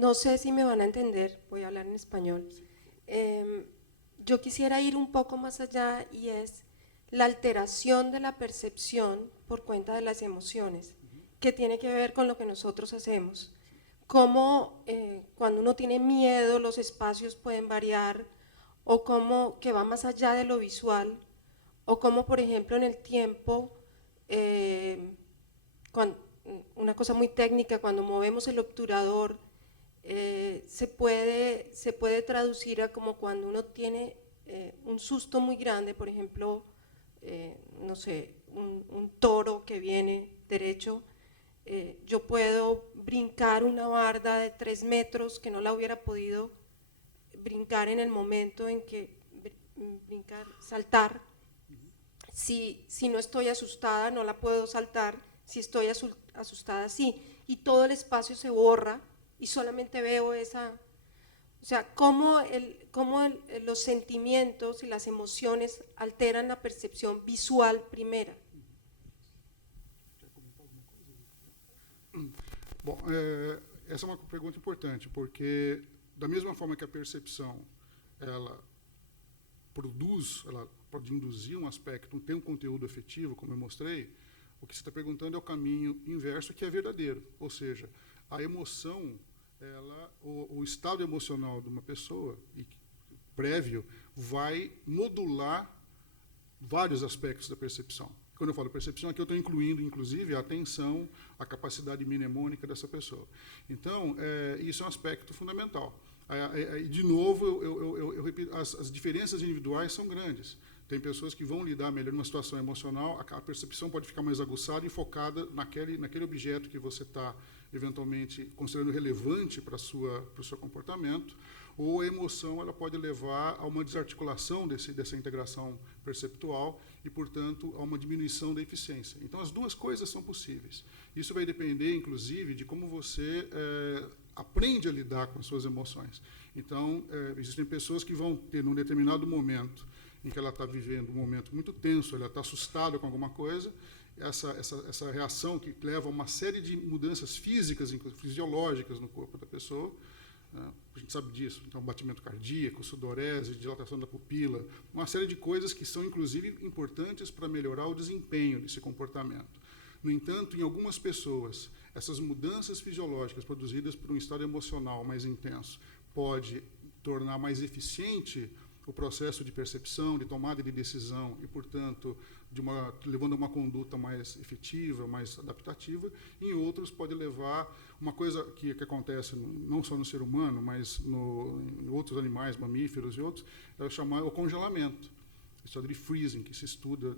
No sé si me van a entender, voy a hablar en español. Yo quisiera ir un poco más allá y es la alteración de la percepción por cuenta de las emociones, que tiene que ver con lo que nosotros hacemos. Cómo cuando uno tiene miedo los espacios pueden variar, o cómo que va más allá de lo visual, o cómo, por ejemplo, en el tiempo, una cosa muy técnica, cuando movemos el obturador, se puede traducir a como cuando uno tiene un susto muy grande, por ejemplo, no sé, un toro que viene derecho, yo puedo brincar una barda de 3 metros que no la hubiera podido brincar en el momento en que saltar. Si no estoy asustada, no la puedo saltar. Si estoy asustada, sí. Y todo el espacio se borra y solamente veo esa... O sea, cómo los sentimientos y las emociones alteran la percepción visual primera. Bom, essa é uma pergunta importante, porque da mesma forma que a percepção ela pode induzir um aspecto, tem um conteúdo afetivo, como eu mostrei, o que você está perguntando é o caminho inverso, que é verdadeiro. Ou seja, a emoção, o estado emocional de uma pessoa, prévio, vai modular vários aspectos da percepção. Quando eu falo percepção, aqui eu estou incluindo, inclusive, a atenção, a capacidade mnemônica dessa pessoa. Então, isso é um aspecto fundamental. De novo, eu repito, as diferenças individuais são grandes. Tem pessoas que vão lidar melhor numa situação emocional, a percepção pode ficar mais aguçada e focada naquele objeto que você está, eventualmente, considerando relevante para o seu comportamento, ou a emoção ela pode levar a uma desarticulação dessa integração perceptual e, portanto, a uma diminuição da eficiência. Então, as duas coisas são possíveis. Isso vai depender, inclusive, de como você aprende a lidar com as suas emoções. Então, existem pessoas que vão ter, num determinado momento, em que ela está vivendo um momento muito tenso, ela está assustada com alguma coisa, essa reação que leva a uma série de mudanças físicas, fisiológicas no corpo da pessoa, a gente sabe disso, então batimento cardíaco, sudorese, dilatação da pupila, uma série de coisas que são, inclusive, importantes para melhorar o desempenho desse comportamento. No entanto, em algumas pessoas, essas mudanças fisiológicas produzidas por um estado emocional mais intenso pode tornar mais eficiente o processo de percepção, de tomada de decisão e, portanto, levando a uma conduta mais efetiva, mais adaptativa. Em outros, pode levar uma coisa que acontece não só no ser humano, mas em outros animais, mamíferos e outros, é o congelamento. O estado de freezing, que se estuda,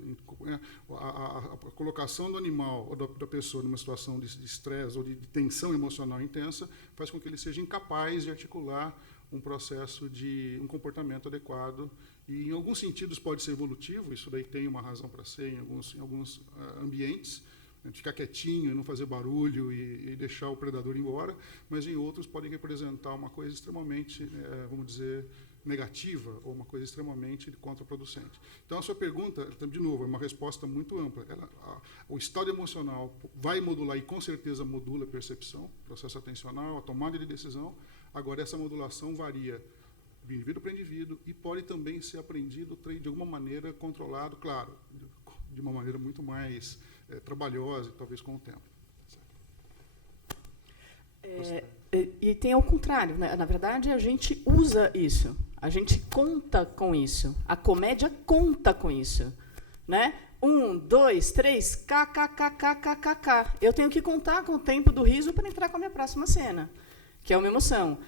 a colocação do animal ou da pessoa numa situação de estresse ou de tensão emocional intensa faz com que ele seja incapaz de articular um processo de um comportamento adequado, e em alguns sentidos pode ser evolutivo, isso daí tem uma razão para ser em alguns ambientes, ficar quietinho, não fazer barulho e deixar o predador embora, mas em outros pode representar uma coisa extremamente, vamos dizer, negativa ou uma coisa extremamente contraproducente. Então, a sua pergunta, de novo, é uma resposta muito ampla. O estado emocional vai modular, e com certeza modula a percepção, o processo atencional, a tomada de decisão. Agora, essa modulação varia de indivíduo para indivíduo e pode também ser aprendido de alguma maneira, controlado, claro, de uma maneira muito mais trabalhosa, talvez com o tempo. E tem ao contrário, né? Na verdade, a gente usa isso, a gente conta com isso, a comédia conta com isso, né? 1, 2, 3, kkkkkk. Eu tenho que contar com o tempo do riso para entrar com a minha próxima cena, que é uma emoção.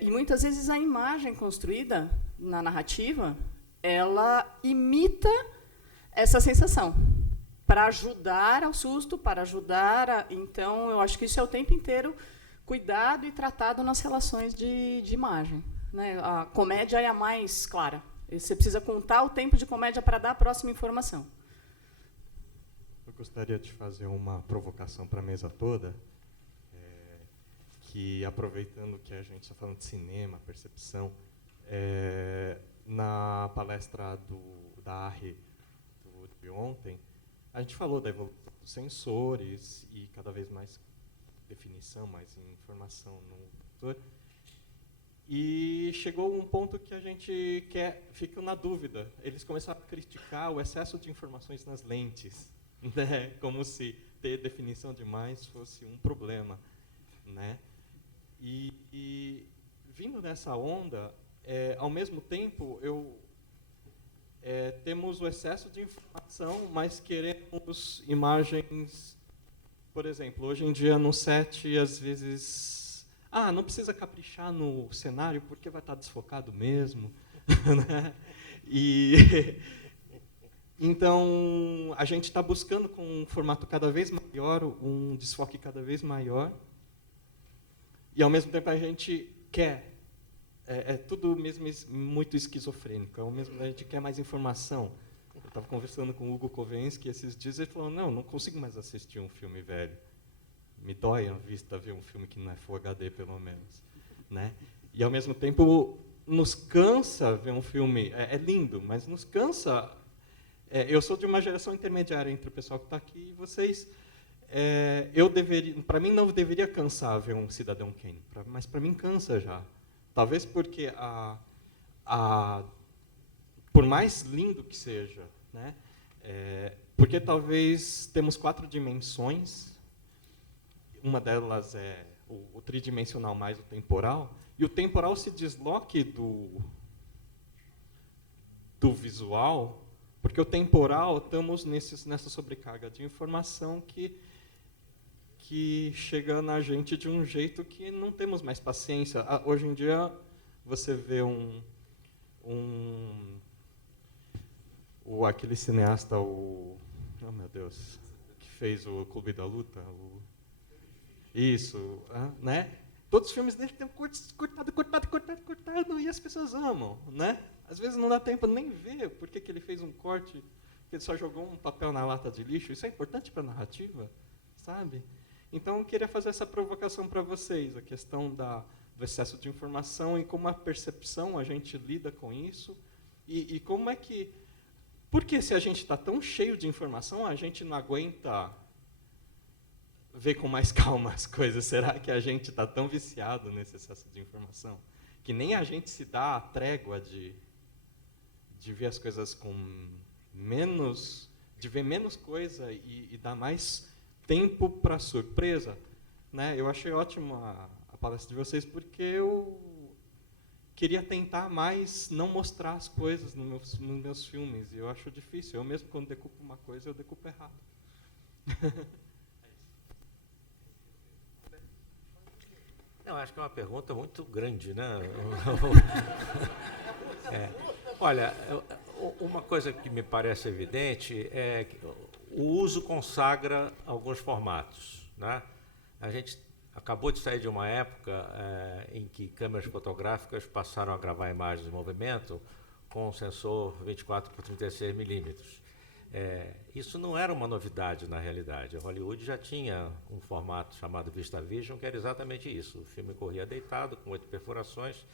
E muitas vezes a imagem construída na narrativa, ela imita essa sensação, para ajudar ao susto, para ajudar Então, eu acho que isso é o tempo inteiro cuidado e tratado nas relações de imagem, né? A comédia é a mais clara. Você precisa contar o tempo de comédia para dar a próxima informação. Eu gostaria de fazer uma provocação para a mesa toda, que, aproveitando que a gente está falando de cinema, percepção, na palestra da ARRE de ontem, a gente falou da evolução dos sensores e cada vez mais definição, mais informação no monitor. E chegou um ponto que a gente fica na dúvida. Eles começaram a criticar o excesso de informações nas lentes, né? Como se ter definição demais fosse um problema, né? E vindo nessa onda, ao mesmo tempo, temos o excesso de informação, mas queremos imagens. Por exemplo, hoje em dia no set, às vezes, não precisa caprichar no cenário porque vai estar desfocado mesmo, né? Então, a gente está buscando com um formato cada vez maior, um desfoque cada vez maior, e ao mesmo tempo a gente quer, tudo mesmo muito esquizofrênico, ao mesmo tempo a gente quer mais informação. Eu estava conversando com o Hugo Kovensky esses dias, ele falou, não consigo mais assistir um filme velho. Me dói a vista ver um filme que não é Full HD, pelo menos, né? E, ao mesmo tempo, nos cansa ver um filme... É lindo, mas nos cansa... eu sou de uma geração intermediária entre o pessoal que está aqui e vocês. Para mim, não deveria cansar ver um Cidadão Kane, mas para mim cansa já. Talvez porque por mais lindo que seja, né? Porque talvez temos 4 dimensões, uma delas é o tridimensional mais o temporal, e o temporal se desloque do visual, porque o temporal, estamos nessa sobrecarga de informação que chega na gente de um jeito que não temos mais paciência. Hoje em dia, você vê aquele cineasta, oh meu Deus, que fez o Clube da Luta, isso, né? Todos os filmes dele têm cortado, e as pessoas amam, né? Às vezes não dá tempo nem ver por que ele fez um corte, que ele só jogou um papel na lata de lixo. Isso é importante para a narrativa, sabe? Então, eu queria fazer essa provocação para vocês, a questão do excesso de informação e como a percepção, a gente lida com isso, e como é que... Porque se a gente está tão cheio de informação, a gente não aguenta ver com mais calma as coisas. Será que a gente está tão viciado nesse excesso de informação que nem a gente se dá a trégua de ver as coisas com menos... de ver menos coisa e dar mais tempo para surpresa, né? Eu achei ótima a palestra de vocês, porque eu queria tentar mais não mostrar as coisas nos meus filmes, e eu acho difícil. Eu mesmo, quando decupo uma coisa, eu decupo errado. Não, acho que é uma pergunta muito grande, né? Olha, uma coisa que me parece evidente é que o uso consagra alguns formatos, né? A gente acabou de sair de uma época em que câmeras fotográficas passaram a gravar imagens em movimento com um sensor 24 por 36 milímetros. Isso não era uma novidade na realidade. A Hollywood já tinha um formato chamado VistaVision, que era exatamente isso. O filme corria deitado, com 8 perfurações,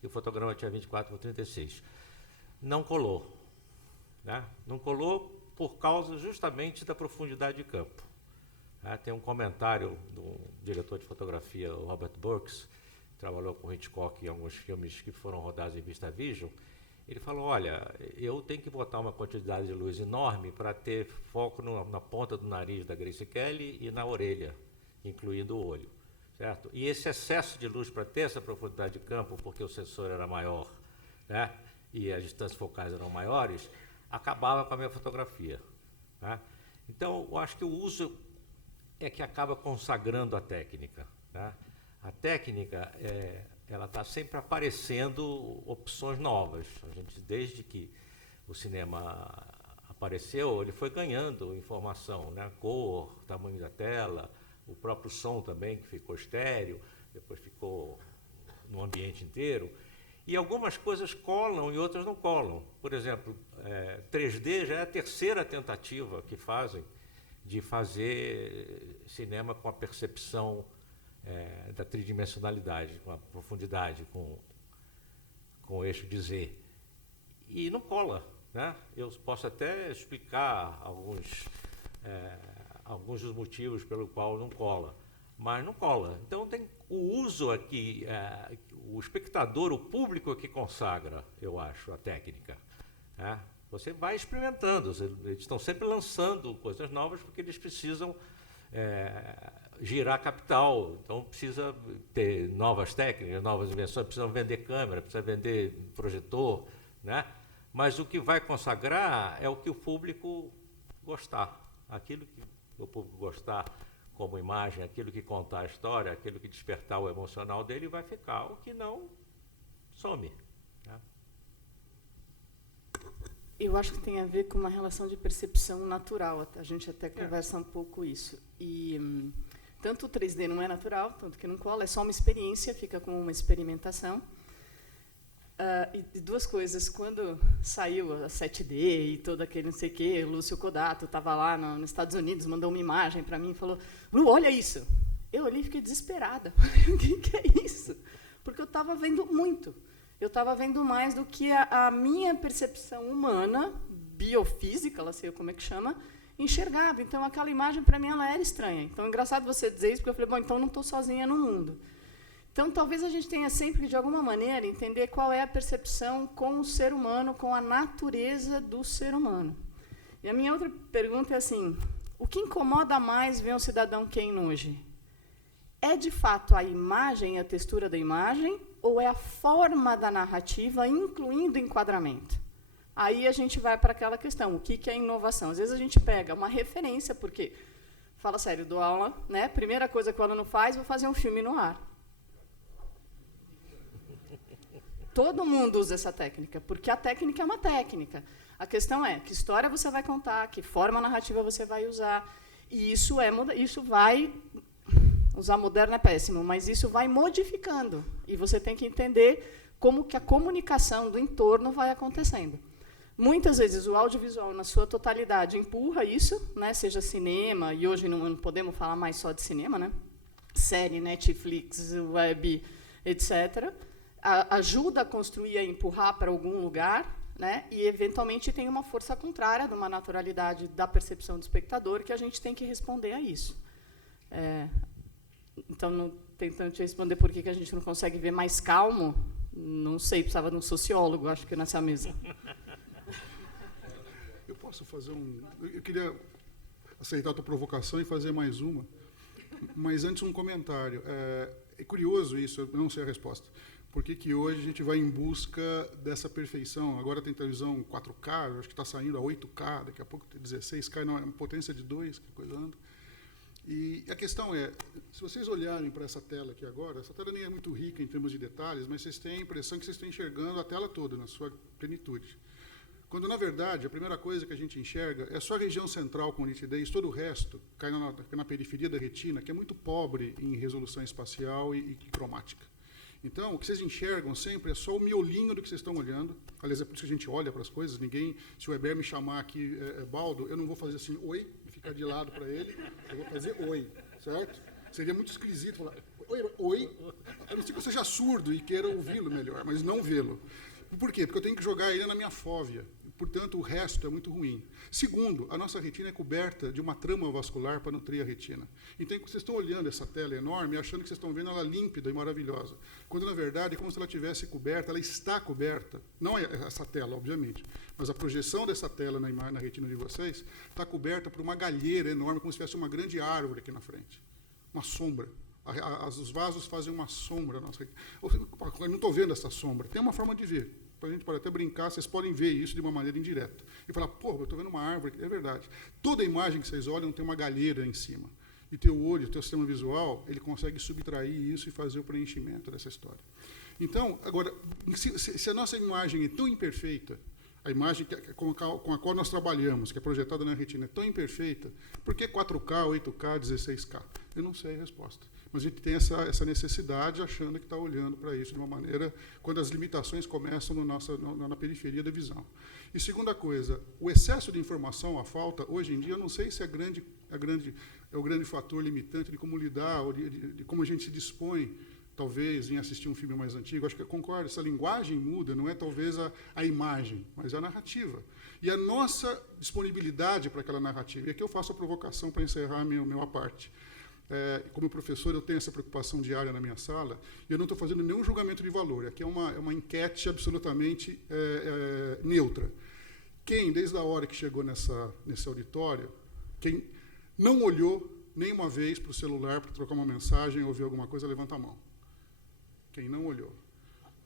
e o fotograma tinha 24 por 36. Não colou, né? Não colou por causa justamente da profundidade de campo. Tem um comentário do diretor de fotografia, o Robert Burks, que trabalhou com Hitchcock em alguns filmes que foram rodados em VistaVision. Ele falou, olha, eu tenho que botar uma quantidade de luz enorme para ter foco na ponta do nariz da Grace Kelly e na orelha, incluindo o olho, certo? E esse excesso de luz para ter essa profundidade de campo, porque o sensor era maior, né, e as distâncias focais eram maiores, acabava com a minha fotografia, né? Então, eu acho que o uso é que acaba consagrando a técnica, né? A técnica, ela está sempre aparecendo opções novas. A gente, desde que o cinema apareceu, ele foi ganhando informação, né? Cor, tamanho da tela, o próprio som também, que ficou estéreo, depois ficou no ambiente inteiro. E algumas coisas colam e outras não colam. Por exemplo, 3D já é a terceira tentativa que fazem de fazer cinema com a percepção da tridimensionalidade, com a profundidade, com o eixo de Z. E não cola, né? Eu posso até explicar alguns dos motivos pelo qual não cola, mas não cola. Então, tem o uso aqui, o espectador, o público é que consagra, eu acho, a técnica, né? Você vai experimentando, eles estão sempre lançando coisas novas porque eles precisam girar capital, então precisa ter novas técnicas, novas invenções, precisam vender câmera, precisa vender projetor, né? Mas o que vai consagrar é o que o público gostar, aquilo que o público gostar como imagem, aquilo que contar a história, aquilo que despertar o emocional dele vai ficar, o que não some, né? Eu acho que tem a ver com uma relação de percepção natural. A gente até conversa um pouco isso. E tanto o 3D não é natural, tanto que não cola, é só uma experiência, fica como uma experimentação. E duas coisas, quando saiu a 7D e todo aquele não sei o quê, o Lúcio Codato estava lá nos Estados Unidos, mandou uma imagem para mim e falou, Lu, olha isso. Eu olhei e fiquei desesperada. O que é isso? Porque eu estava vendo muito. Eu estava vendo mais do que a minha percepção humana, biofísica, lá sei como é que chama, enxergava. Então, aquela imagem, para mim, ela era estranha. Então, é engraçado você dizer isso, porque eu falei, bom, então não estou sozinha no mundo. Então, talvez a gente tenha sempre que, de alguma maneira, entender qual é a percepção com o ser humano, com a natureza do ser humano. E a minha outra pergunta é assim, o que incomoda mais ver um cidadão Kane hoje? é de fato a imagem, a textura da imagem, ou é a forma da narrativa, incluindo enquadramento? Aí a gente vai para aquela questão, o que é inovação? Às vezes a gente pega uma referência, porque, fala sério, dou aula, né? Primeira coisa que o aluno faz, vou fazer um filme no ar. Todo mundo usa essa técnica, porque a técnica é uma técnica. A questão é, que história você vai contar, que forma narrativa você vai usar, e isso vai... Usar moderno é péssimo, mas isso vai modificando, e você tem que entender como que a comunicação do entorno vai acontecendo. Muitas vezes o audiovisual, na sua totalidade, empurra isso, né, seja cinema, e hoje não podemos falar mais só de cinema, né, série, Netflix, web, etc., ajuda a construir, a empurrar para algum lugar, né, e, eventualmente, tem uma força contrária, de uma naturalidade da percepção do espectador, que a gente tem que responder a isso. Então, tentando te responder por que a gente não consegue ver mais calmo, não sei, precisava de um sociólogo, acho que, nessa mesa. Eu posso fazer eu queria aceitar a tua provocação e fazer mais uma, mas antes um comentário. É curioso isso, eu não sei a resposta. Por que hoje a gente vai em busca dessa perfeição? Agora tem televisão 4K, eu acho que está saindo a 8K, daqui a pouco tem 16K, não, é uma potência de 2, que coisa anda. E a questão é, se vocês olharem para essa tela aqui agora, essa tela nem é muito rica em termos de detalhes, mas vocês têm a impressão que vocês estão enxergando a tela toda, na sua plenitude. Quando, na verdade, a primeira coisa que a gente enxerga é só a região central com nitidez, todo o resto cai na periferia da retina, que é muito pobre em resolução espacial e cromática. Então, o que vocês enxergam sempre é só o miolinho do que vocês estão olhando. Aliás, é por isso que a gente olha para as coisas. Se o Weber me chamar aqui, Baldo, eu não vou fazer assim, oi, e ficar de lado para ele. Eu vou fazer oi, certo? Seria muito esquisito falar, oi. A não ser que eu seja surdo e queira ouvi-lo melhor, mas não vê-lo. Por quê? Porque eu tenho que jogar ele na minha fóvea. Portanto, o resto é muito ruim. Segundo, a nossa retina é coberta de uma trama vascular para nutrir a retina. Então, vocês estão olhando essa tela enorme, achando que vocês estão vendo ela límpida e maravilhosa. Quando, na verdade, é como se ela tivesse coberta, ela está coberta. Não é essa tela, obviamente, mas a projeção dessa tela na retina de vocês está coberta por uma galheira enorme, como se tivesse uma grande árvore aqui na frente. Uma sombra. Os vasos fazem uma sombra. Eu não estou vendo essa sombra. Tem uma forma de ver. A gente pode até brincar, vocês podem ver isso de uma maneira indireta. E falar, pô, eu estou vendo uma árvore. É verdade. Toda imagem que vocês olham tem uma galheira em cima. E teu olho, teu sistema visual, ele consegue subtrair isso e fazer o preenchimento dessa história. Então, agora, se a nossa imagem é tão imperfeita, a imagem com a qual nós trabalhamos, que é projetada na retina, é tão imperfeita, por que 4K, 8K, 16K? Eu não sei a resposta. Mas a gente tem essa necessidade, achando que está olhando para isso de uma maneira, quando as limitações começam na periferia da visão. E segunda coisa, o excesso de informação, a falta, hoje em dia, eu não sei se é o grande fator limitante de como lidar, ou de como a gente se dispõe, talvez, em assistir um filme mais antigo. Acho que eu concordo, essa linguagem muda, não é talvez a imagem, mas a narrativa. E a nossa disponibilidade para aquela narrativa. E aqui eu faço a provocação para encerrar a minha parte. Como professor, eu tenho essa preocupação diária na minha sala, e eu não estou fazendo nenhum julgamento de valor. Aqui é uma enquete absolutamente neutra. Quem, desde a hora que chegou nesse auditório, quem não olhou nenhuma vez para o celular para trocar uma mensagem ou ouvir alguma coisa, levanta a mão. Quem não olhou.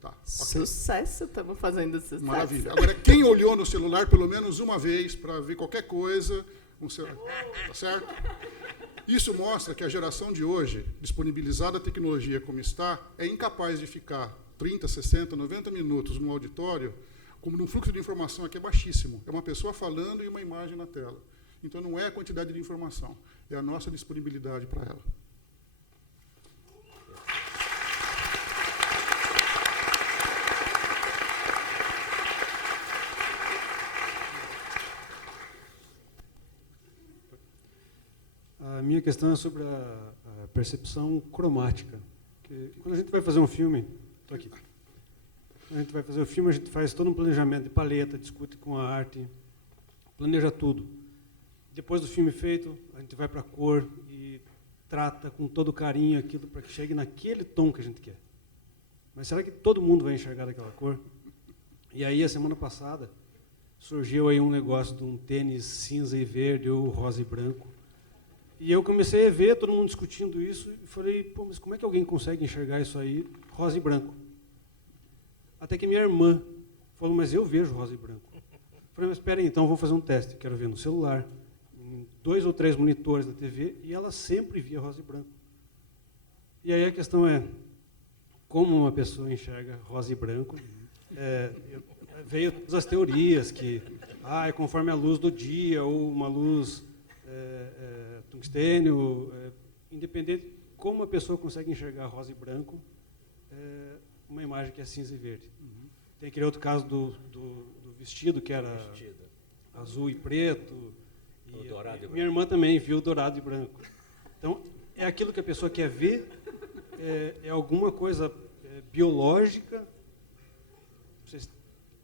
Tá, okay. Sucesso, estamos fazendo sucesso. Maravilha. Agora, quem olhou no celular pelo menos uma vez para ver qualquer coisa, tá certo? Isso mostra que a geração de hoje, disponibilizada a tecnologia como está, é incapaz de ficar 30, 60, 90 minutos no auditório, como num fluxo de informação aqui é baixíssimo. É uma pessoa falando e uma imagem na tela. Então, não é a quantidade de informação, é a nossa disponibilidade para ela. A minha questão é sobre a percepção cromática. Que quando a gente vai fazer um filme, estou aqui. Quando a gente vai fazer o filme, a gente faz todo um planejamento de paleta, discute com a arte, planeja tudo. Depois do filme feito, a gente vai para a cor e trata com todo carinho aquilo para que chegue naquele tom que a gente quer. Mas será que todo mundo vai enxergar daquela cor? E aí, a semana passada, surgiu aí um negócio de um tênis cinza e verde ou rosa e branco. E eu comecei a ver todo mundo discutindo isso e falei, pô, mas como é que alguém consegue enxergar isso aí rosa e branco? Até que minha irmã falou, mas eu vejo rosa e branco. Eu falei, mas espera aí, então vou fazer um teste. Quero ver no celular, em 2 ou 3 monitores da TV, e ela sempre via rosa e branco. E aí a questão é, como uma pessoa enxerga rosa e branco? Veio todas as teorias que é conforme a luz do dia, ou uma luz tungstênio, independente de como a pessoa consegue enxergar rosa e branco, uma imagem que é cinza e verde. Tem aquele outro caso do vestido, que era azul e preto. E dourado e minha irmã também viu dourado e branco. Então, é aquilo que a pessoa quer ver, é alguma coisa biológica. Vocês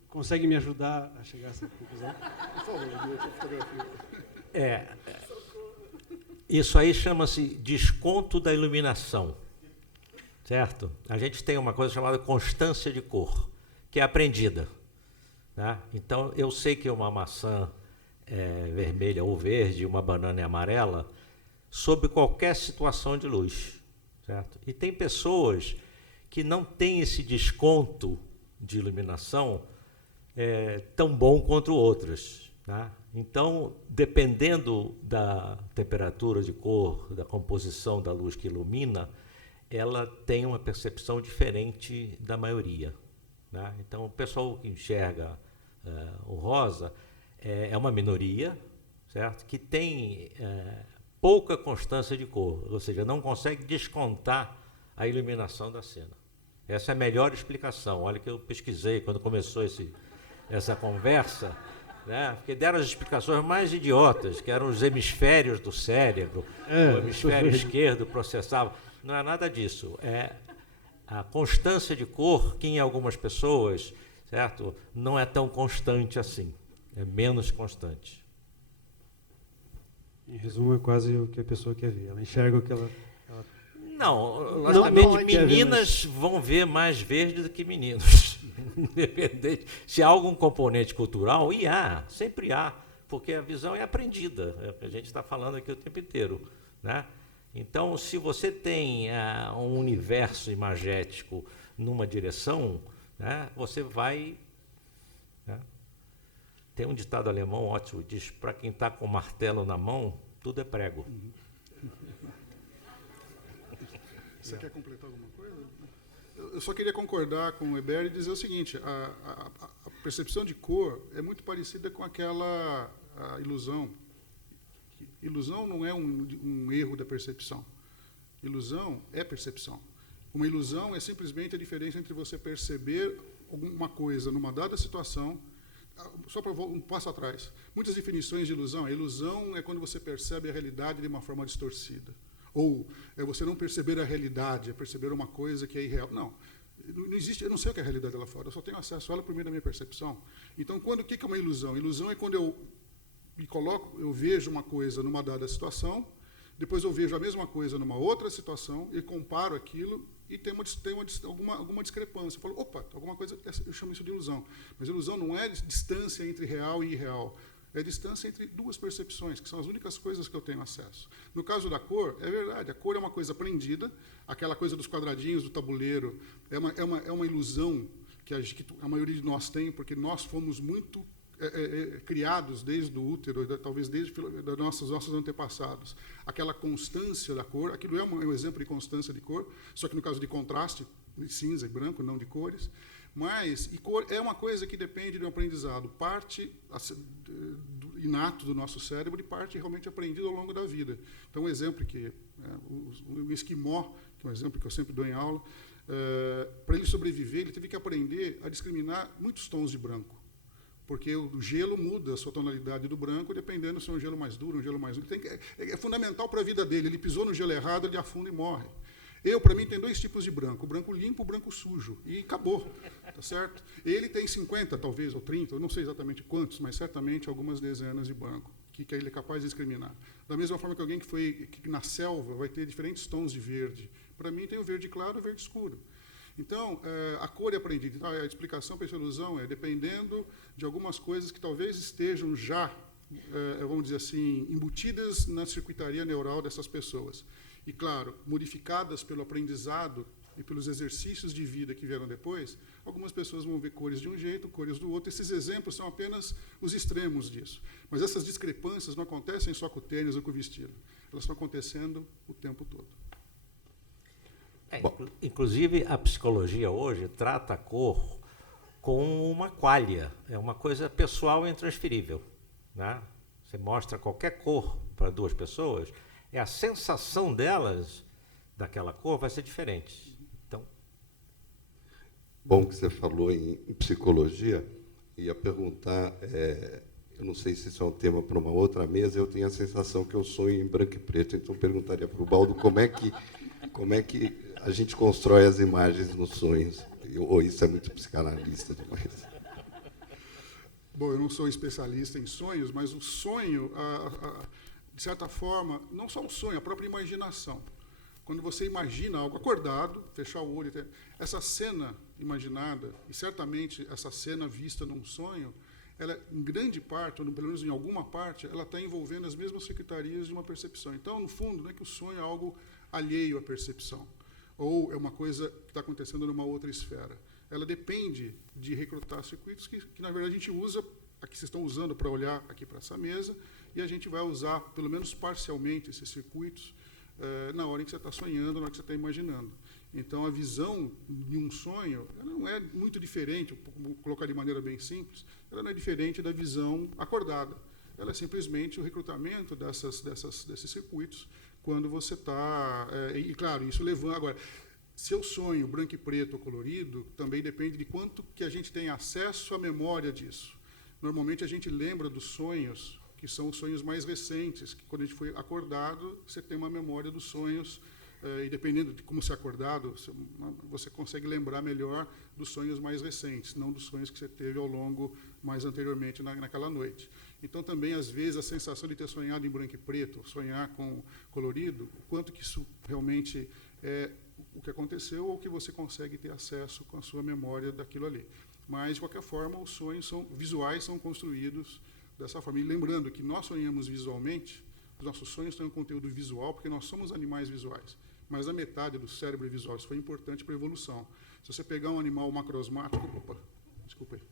conseguem me ajudar a chegar a essa conclusão? Por favor, eu fotografia. Isso aí chama-se desconto da iluminação, certo? A gente tem uma coisa chamada constância de cor, que é aprendida, né? Então, eu sei que uma maçã é vermelha ou verde, uma banana é amarela, sob qualquer situação de luz, certo? E tem pessoas que não têm esse desconto de iluminação tão bom quanto outras, né? Então, dependendo da temperatura de cor, da composição da luz que ilumina, ela tem uma percepção diferente da maioria, né? Então, o pessoal que enxerga o rosa é uma minoria, certo? Que tem pouca constância de cor, ou seja, não consegue descontar a iluminação da cena. Essa é a melhor explicação. Olha que eu pesquisei quando começou essa conversa, né? Porque deram as explicações mais idiotas, que eram os hemisférios do cérebro, o hemisfério esquerdo processava. Não é nada disso. É a constância de cor que em algumas pessoas, certo, não é tão constante assim, é menos constante. Em resumo, é quase o que a pessoa quer ver. Ela enxerga o que ela... Não, logicamente, meninas vão ver mais verde do que meninos. Independente. Se há algum componente cultural, e sempre há, porque a visão é aprendida, é o que a gente está falando aqui o tempo inteiro, né? Então, se você tem um universo imagético numa direção, né, você vai... Né? Tem um ditado alemão ótimo, diz, para quem está com o martelo na mão, tudo é prego. Você quer completar alguma coisa? Eu só queria concordar com o Weber e dizer o seguinte, a percepção de cor é muito parecida com aquela ilusão. Ilusão não é um erro da percepção. Ilusão é percepção. Uma ilusão é simplesmente a diferença entre você perceber alguma coisa numa dada situação. Só para um passo atrás. Muitas definições de ilusão. A ilusão é quando você percebe a realidade de uma forma distorcida. Ou é você não perceber a realidade, é perceber uma coisa que é irreal. Não existe, eu não sei o que é a realidade lá fora, eu só tenho acesso a ela por meio da minha percepção. Então, o que é uma ilusão? Ilusão é quando eu vejo uma coisa numa dada situação, depois eu vejo a mesma coisa numa outra situação, e comparo aquilo, e tem alguma discrepância. Eu falo, opa, alguma coisa, eu chamo isso de ilusão. Mas ilusão não é distância entre real e irreal. É a distância entre duas percepções, que são as únicas coisas que eu tenho acesso. No caso da cor, é verdade, a cor é uma coisa aprendida, aquela coisa dos quadradinhos do tabuleiro é uma ilusão que a maioria de nós tem, porque nós fomos muito criados desde o útero, talvez desde nossos antepassados. Aquela constância da cor, aquilo é um exemplo de constância de cor, só que no caso de contraste, de cinza e branco, não de cores. Mas cor é uma coisa que depende de um aprendizado, parte inato do nosso cérebro e parte realmente aprendido ao longo da vida. Então, um exemplo que o esquimó, que é um exemplo que eu sempre dou em aula, para ele sobreviver, ele teve que aprender a discriminar muitos tons de branco, porque o gelo muda a sua tonalidade do branco, dependendo se é um gelo mais duro, um gelo mais duro. É fundamental para a vida dele. Ele pisou no gelo errado, ele afunda e morre. Para mim, tem 2 tipos de branco, o branco limpo e o branco sujo, e acabou, tá certo? Ele tem 50, talvez, ou 30, eu não sei exatamente quantos, mas certamente algumas dezenas de branco, que ele é capaz de discriminar. Da mesma forma que alguém que na selva vai ter diferentes tons de verde. Para mim, tem o verde claro e o verde escuro. Então, a cor é aprendida. Então, a explicação para essa ilusão é dependendo de algumas coisas que talvez estejam já vamos dizer assim, embutidas na circuitaria neural dessas pessoas. E, claro, modificadas pelo aprendizado e pelos exercícios de vida que vieram depois, algumas pessoas vão ver cores de um jeito, cores do outro. Esses exemplos são apenas os extremos disso. Mas essas discrepâncias não acontecem só com o tênis ou com o vestido. Elas estão acontecendo o tempo todo. Inclusive, a psicologia hoje trata a cor como uma qualha. É uma coisa pessoal e intransferível, né? Você mostra qualquer cor para duas pessoas, a sensação delas daquela cor vai ser diferente. Então, bom que você falou em psicologia. Ia perguntar, eu não sei se isso é um tema para uma outra mesa, eu tenho a sensação que eu sonho em branco e preto, então perguntaria para o Baldo como é que a gente constrói as imagens nos sonhos. Ou isso é muito psicanalista demais? Bom, eu não sou especialista em sonhos, mas o sonho, de certa forma, não só o sonho, a própria imaginação. Quando você imagina algo acordado, fechar o olho, essa cena imaginada, e certamente essa cena vista num sonho, ela, em grande parte, ou pelo menos em alguma parte, ela está envolvendo as mesmas secretarias de uma percepção. Então, no fundo, não é que o sonho é algo alheio à percepção, ou é uma coisa que está acontecendo numa outra esfera. Ela depende de recrutar circuitos que na verdade, a gente usa, aqui vocês estão usando para olhar aqui para essa mesa, e a gente vai usar, pelo menos parcialmente, esses circuitos na hora em que você está sonhando, na hora que você está imaginando. Então, a visão de um sonho ela não é muito diferente, vou colocar de maneira bem simples, ela não é diferente da visão acordada. Ela é simplesmente o recrutamento desses circuitos quando você está... e, claro, isso levando... Agora, se eu sonho branco e preto ou colorido, também depende de quanto que a gente tem acesso à memória disso. Normalmente, a gente lembra dos sonhos que são os sonhos mais recentes, que quando a gente foi acordado, você tem uma memória dos sonhos, e dependendo de como você é acordado, você consegue lembrar melhor dos sonhos mais recentes, não dos sonhos que você teve ao longo, mais anteriormente, naquela noite. Então, também, às vezes, a sensação de ter sonhado em branco e preto, sonhar com colorido, o quanto que isso realmente é o que aconteceu ou que você consegue ter acesso com a sua memória daquilo ali. Mas, de qualquer forma, os sonhos visuais são construídos dessa forma. E lembrando que nós sonhamos visualmente, os nossos sonhos têm um conteúdo visual, porque nós somos animais visuais. Mas a metade do cérebro é visual. Isso foi importante para a evolução. Se você pegar um animal macrosmático... Opa, desculpa aí.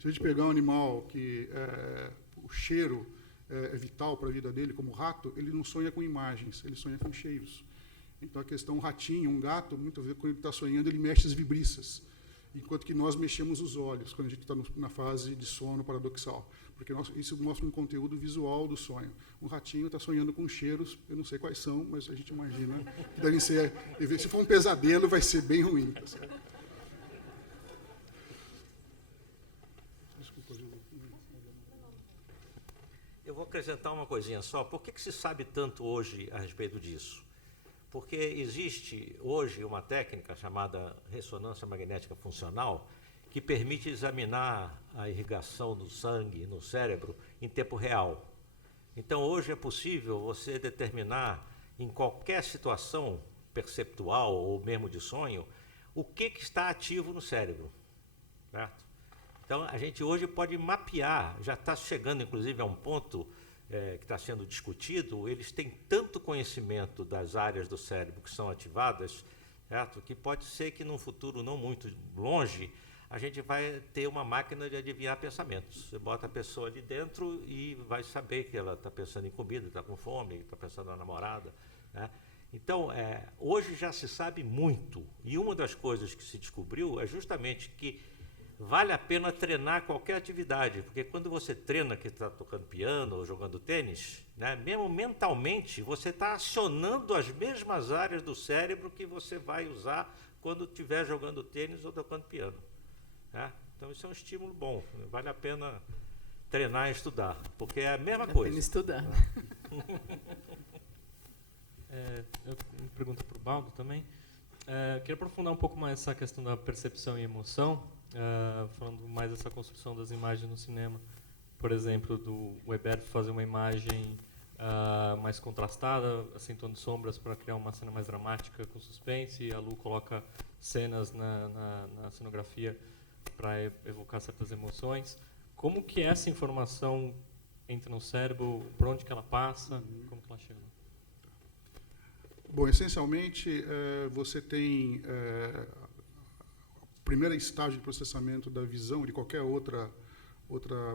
Se a gente pegar um animal que o cheiro é vital para a vida dele, como o rato, ele não sonha com imagens, ele sonha com cheiros. Então, a questão, um ratinho, um gato, muitas vezes, quando ele está sonhando, ele mexe as vibriças. Enquanto que nós mexemos os olhos, quando a gente está na fase de sono paradoxal. Porque isso mostra um conteúdo visual do sonho. Um ratinho está sonhando com cheiros, eu não sei quais são, mas a gente imagina que devem ser... Se for um pesadelo, vai ser bem ruim. Tá certo? Desculpa, eu vou acrescentar uma coisinha só. Por que se sabe tanto hoje a respeito disso? Porque existe hoje uma técnica chamada ressonância magnética funcional que permite examinar a irrigação do sangue no cérebro em tempo real. Então, hoje é possível você determinar, em qualquer situação perceptual ou mesmo de sonho, o que está ativo no cérebro. Certo? Então, a gente hoje pode mapear, já está chegando, inclusive, a um ponto que está sendo discutido, eles têm tanto conhecimento das áreas do cérebro que são ativadas, certo? Que pode ser que, num futuro não muito longe, a gente vai ter uma máquina de adivinhar pensamentos. Você bota a pessoa ali dentro e vai saber que ela está pensando em comida, está com fome, está pensando na namorada, né? Então, hoje já se sabe muito. E uma das coisas que se descobriu é justamente que vale a pena treinar qualquer atividade, porque quando você treina, que está tocando piano ou jogando tênis, né, mesmo mentalmente, você está acionando as mesmas áreas do cérebro que você vai usar quando estiver jogando tênis ou tocando piano. Né? Então, isso é um estímulo bom. Vale a pena treinar e estudar, porque é a mesma coisa. Vale a pena estudar. Eu me pergunto para o Baldo também. Queria aprofundar um pouco mais essa questão da percepção e emoção, falando mais dessa construção das imagens no cinema. Por exemplo, do Weber fazer uma imagem mais contrastada, acentuando sombras para criar uma cena mais dramática com suspense, e a Lu coloca cenas na cenografia para evocar certas emoções. Como que essa informação entra no cérebro, por onde que ela passa, como que ela chega lá? Bom, essencialmente, você tem a primeira estágio de processamento da visão, de qualquer outra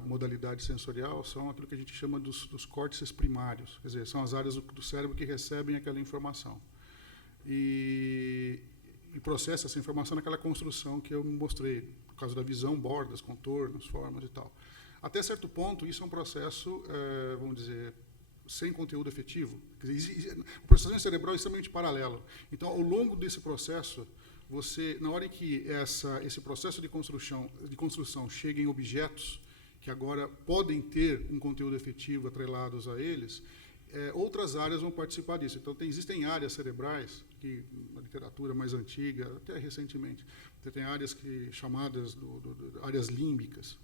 modalidade sensorial, são aquilo que a gente chama dos córtices primários, quer dizer, são as áreas do cérebro que recebem aquela informação. E processa essa informação naquela construção que eu mostrei, no caso da visão, bordas, contornos, formas e tal. Até certo ponto, isso é um processo, vamos dizer, sem conteúdo efetivo. Quer dizer, o processamento cerebral é extremamente paralelo. Então, ao longo desse processo, você, na hora em que esse processo de construção chega em objetos que agora podem ter um conteúdo efetivo atrelados a eles, outras áreas vão participar disso. Então, existem áreas cerebrais, que na literatura mais antiga, até recentemente, você tem áreas chamadas áreas límbicas.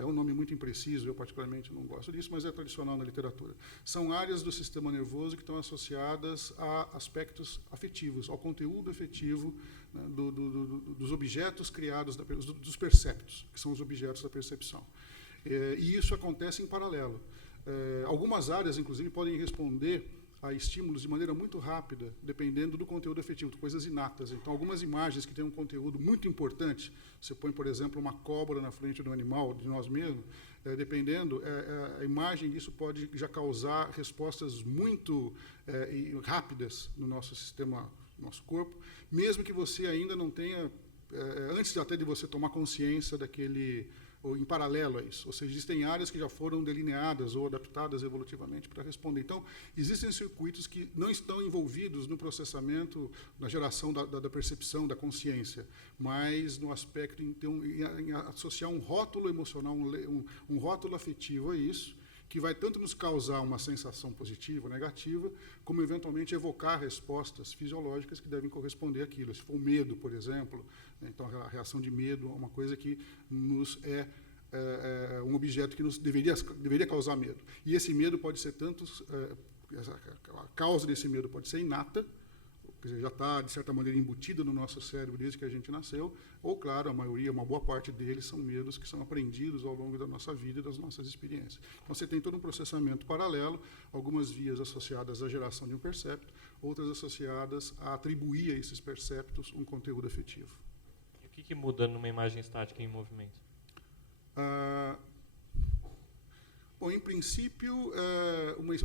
É um nome muito impreciso, eu particularmente não gosto disso, mas é tradicional na literatura. São áreas do sistema nervoso que estão associadas a aspectos afetivos, ao conteúdo efetivo, né, dos objetos criados, dos perceptos, que são os objetos da percepção. E isso acontece em paralelo. Algumas áreas, inclusive, podem responder a estímulos de maneira muito rápida, dependendo do conteúdo efetivo, coisas inatas. Então, algumas imagens que têm um conteúdo muito importante, você põe, por exemplo, uma cobra na frente de um animal, de nós mesmos, dependendo, a imagem disso pode já causar respostas muito rápidas no nosso sistema, no nosso corpo, mesmo que você ainda não tenha, antes até de você tomar consciência daquele, ou em paralelo a isso. Ou seja, existem áreas que já foram delineadas ou adaptadas evolutivamente para responder. Então, existem circuitos que não estão envolvidos no processamento, na geração da percepção, da consciência, mas no aspecto em associar um rótulo emocional, um rótulo afetivo a isso, que vai tanto nos causar uma sensação positiva ou negativa, como eventualmente evocar respostas fisiológicas que devem corresponder àquilo. Se for o medo, por exemplo, né, então a reação de medo é uma coisa que nos um objeto que nos deveria causar medo. E esse medo pode ser tanto, a causa desse medo pode ser inata, quer dizer, já está, de certa maneira, embutida no nosso cérebro desde que a gente nasceu, ou, claro, a maioria, uma boa parte deles são medos que são aprendidos ao longo da nossa vida e das nossas experiências. Então, você tem todo um processamento paralelo, algumas vias associadas à geração de um percepto, outras associadas a atribuir a esses perceptos um conteúdo efetivo. E o que muda numa imagem estática em movimento? Bom, em princípio,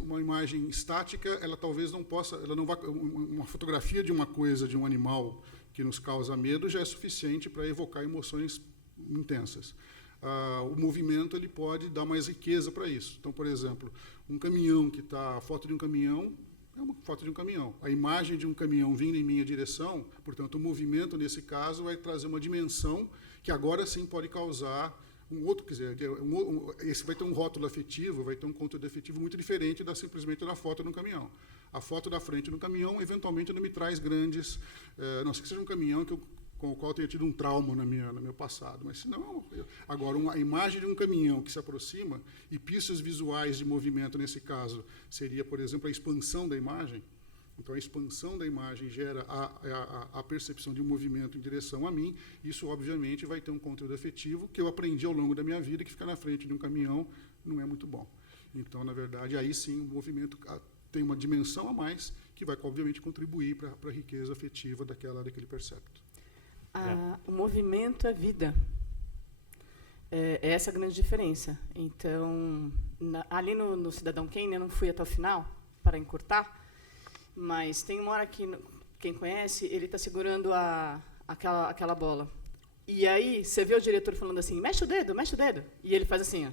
uma imagem estática, ela talvez não possa, uma fotografia de uma coisa, de um animal que nos causa medo já é suficiente para evocar emoções intensas. O movimento ele pode dar mais riqueza para isso. Então, por exemplo, um caminhão a foto de um caminhão é uma foto de um caminhão. A imagem de um caminhão vindo em minha direção, portanto, o movimento nesse caso vai trazer uma dimensão que agora sim pode causar quer dizer, esse vai ter um rótulo afetivo, vai ter um conteúdo afetivo muito diferente simplesmente da foto de um caminhão. A foto da frente do caminhão, eventualmente, não me traz grandes... não sei que seja um caminhão com o qual eu tenha tido um trauma no meu passado, mas se não... Agora, a imagem de um caminhão que se aproxima, e pistas visuais de movimento, nesse caso, seria, por exemplo, a expansão da imagem. Então, a expansão da imagem gera a percepção de um movimento em direção a mim. Isso, obviamente, vai ter um conteúdo afetivo que eu aprendi ao longo da minha vida, que ficar na frente de um caminhão não é muito bom. Então, na verdade, aí sim, o movimento tem uma dimensão a mais que vai, obviamente, contribuir para a riqueza afetiva daquele percepto. O movimento é vida. É essa a grande diferença. Então, ali no Cidadão Kane, eu não fui até o final, para encurtar, mas tem uma hora que, quem conhece, ele está segurando aquela bola. E aí, você vê o diretor falando assim, mexe o dedo, e ele faz assim, ó.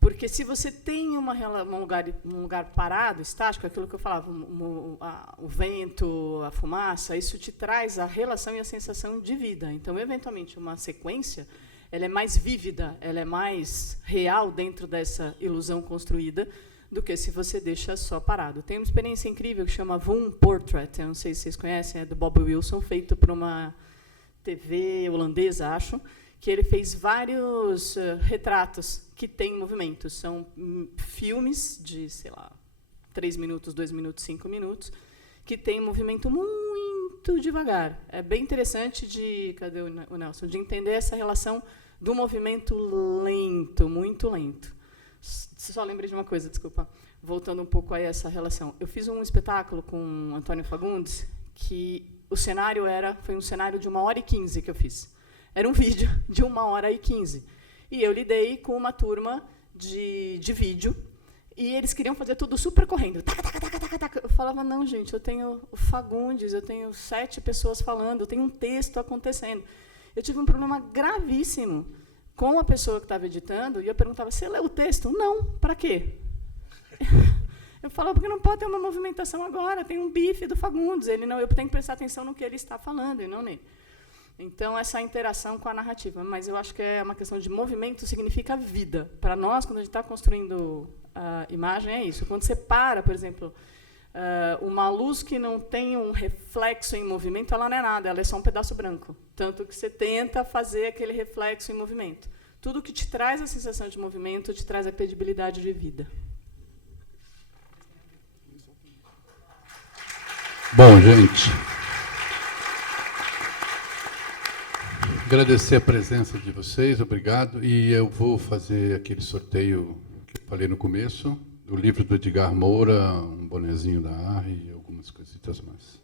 Porque se você tem um lugar parado, estático, aquilo que eu falava, o vento, a fumaça, isso te traz a relação e a sensação de vida. Então, eventualmente, uma sequência, ela é mais vívida, ela é mais real dentro dessa ilusão construída, do que se você deixa só parado. Tem uma experiência incrível que chama Voom Portrait, eu não sei se vocês conhecem, é do Bob Wilson, feito por uma TV holandesa, acho, que ele fez vários retratos que têm movimento. São filmes de, 3 minutos, 2 minutos, 5 minutos, que têm movimento muito devagar. É bem interessante cadê o Nelson? De entender essa relação do movimento lento, muito lento. Só lembrei de uma coisa, desculpa. Voltando um pouco a essa relação. Eu fiz um espetáculo com o Antônio Fagundes, que o cenário foi um cenário de 1h15 que eu fiz. Era um vídeo de 1h15. E eu lidei com uma turma de vídeo, e eles queriam fazer tudo super correndo. Taca, taca, taca, taca, taca. Eu falava, não, gente, eu tenho o Fagundes, eu tenho 7 pessoas falando, eu tenho um texto acontecendo. Eu tive um problema gravíssimo com a pessoa que estava editando, e eu perguntava, você leu o texto? Não, para quê? Eu falava, porque não pode ter uma movimentação agora, tem um bife do Fagundes, eu tenho que prestar atenção no que ele está falando, e não nele. Então, essa interação com a narrativa. Mas eu acho que é uma questão de movimento, significa vida. Para nós, quando a gente está construindo a imagem, é isso. Quando você para, por exemplo, uma luz que não tem um reflexo em movimento, ela não é nada, ela é só um pedaço branco. Tanto que você tenta fazer aquele reflexo em movimento. Tudo que te traz a sensação de movimento te traz a credibilidade de vida. Bom, gente, agradecer a presença de vocês, obrigado. E eu vou fazer aquele sorteio que eu falei no começo, do livro do Edgar Moura, um bonezinho da ARRE e algumas coisitas mais.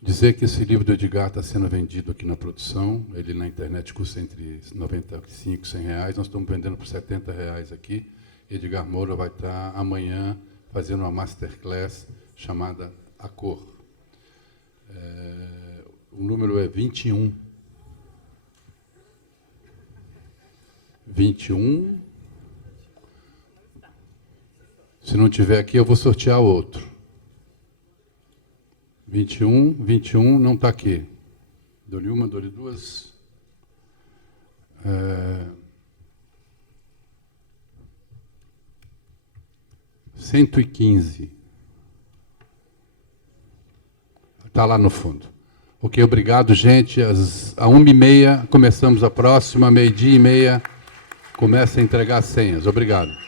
Dizer que esse livro do Edgar está sendo vendido aqui na produção, ele na internet custa entre R$ 95 e R$ 100, nós estamos vendendo por R$ 70 aqui. Edgar Moura vai estar amanhã fazendo uma masterclass chamada A Cor. O número é 21. 21. Se não tiver aqui, eu vou sortear outro. 21 não está aqui. Dou-lhe uma, dou-lhe duas. 115. Está lá no fundo. Ok, obrigado, gente. Às 1h30 começamos a próxima, 12h30, começa a entregar as senhas. Obrigado.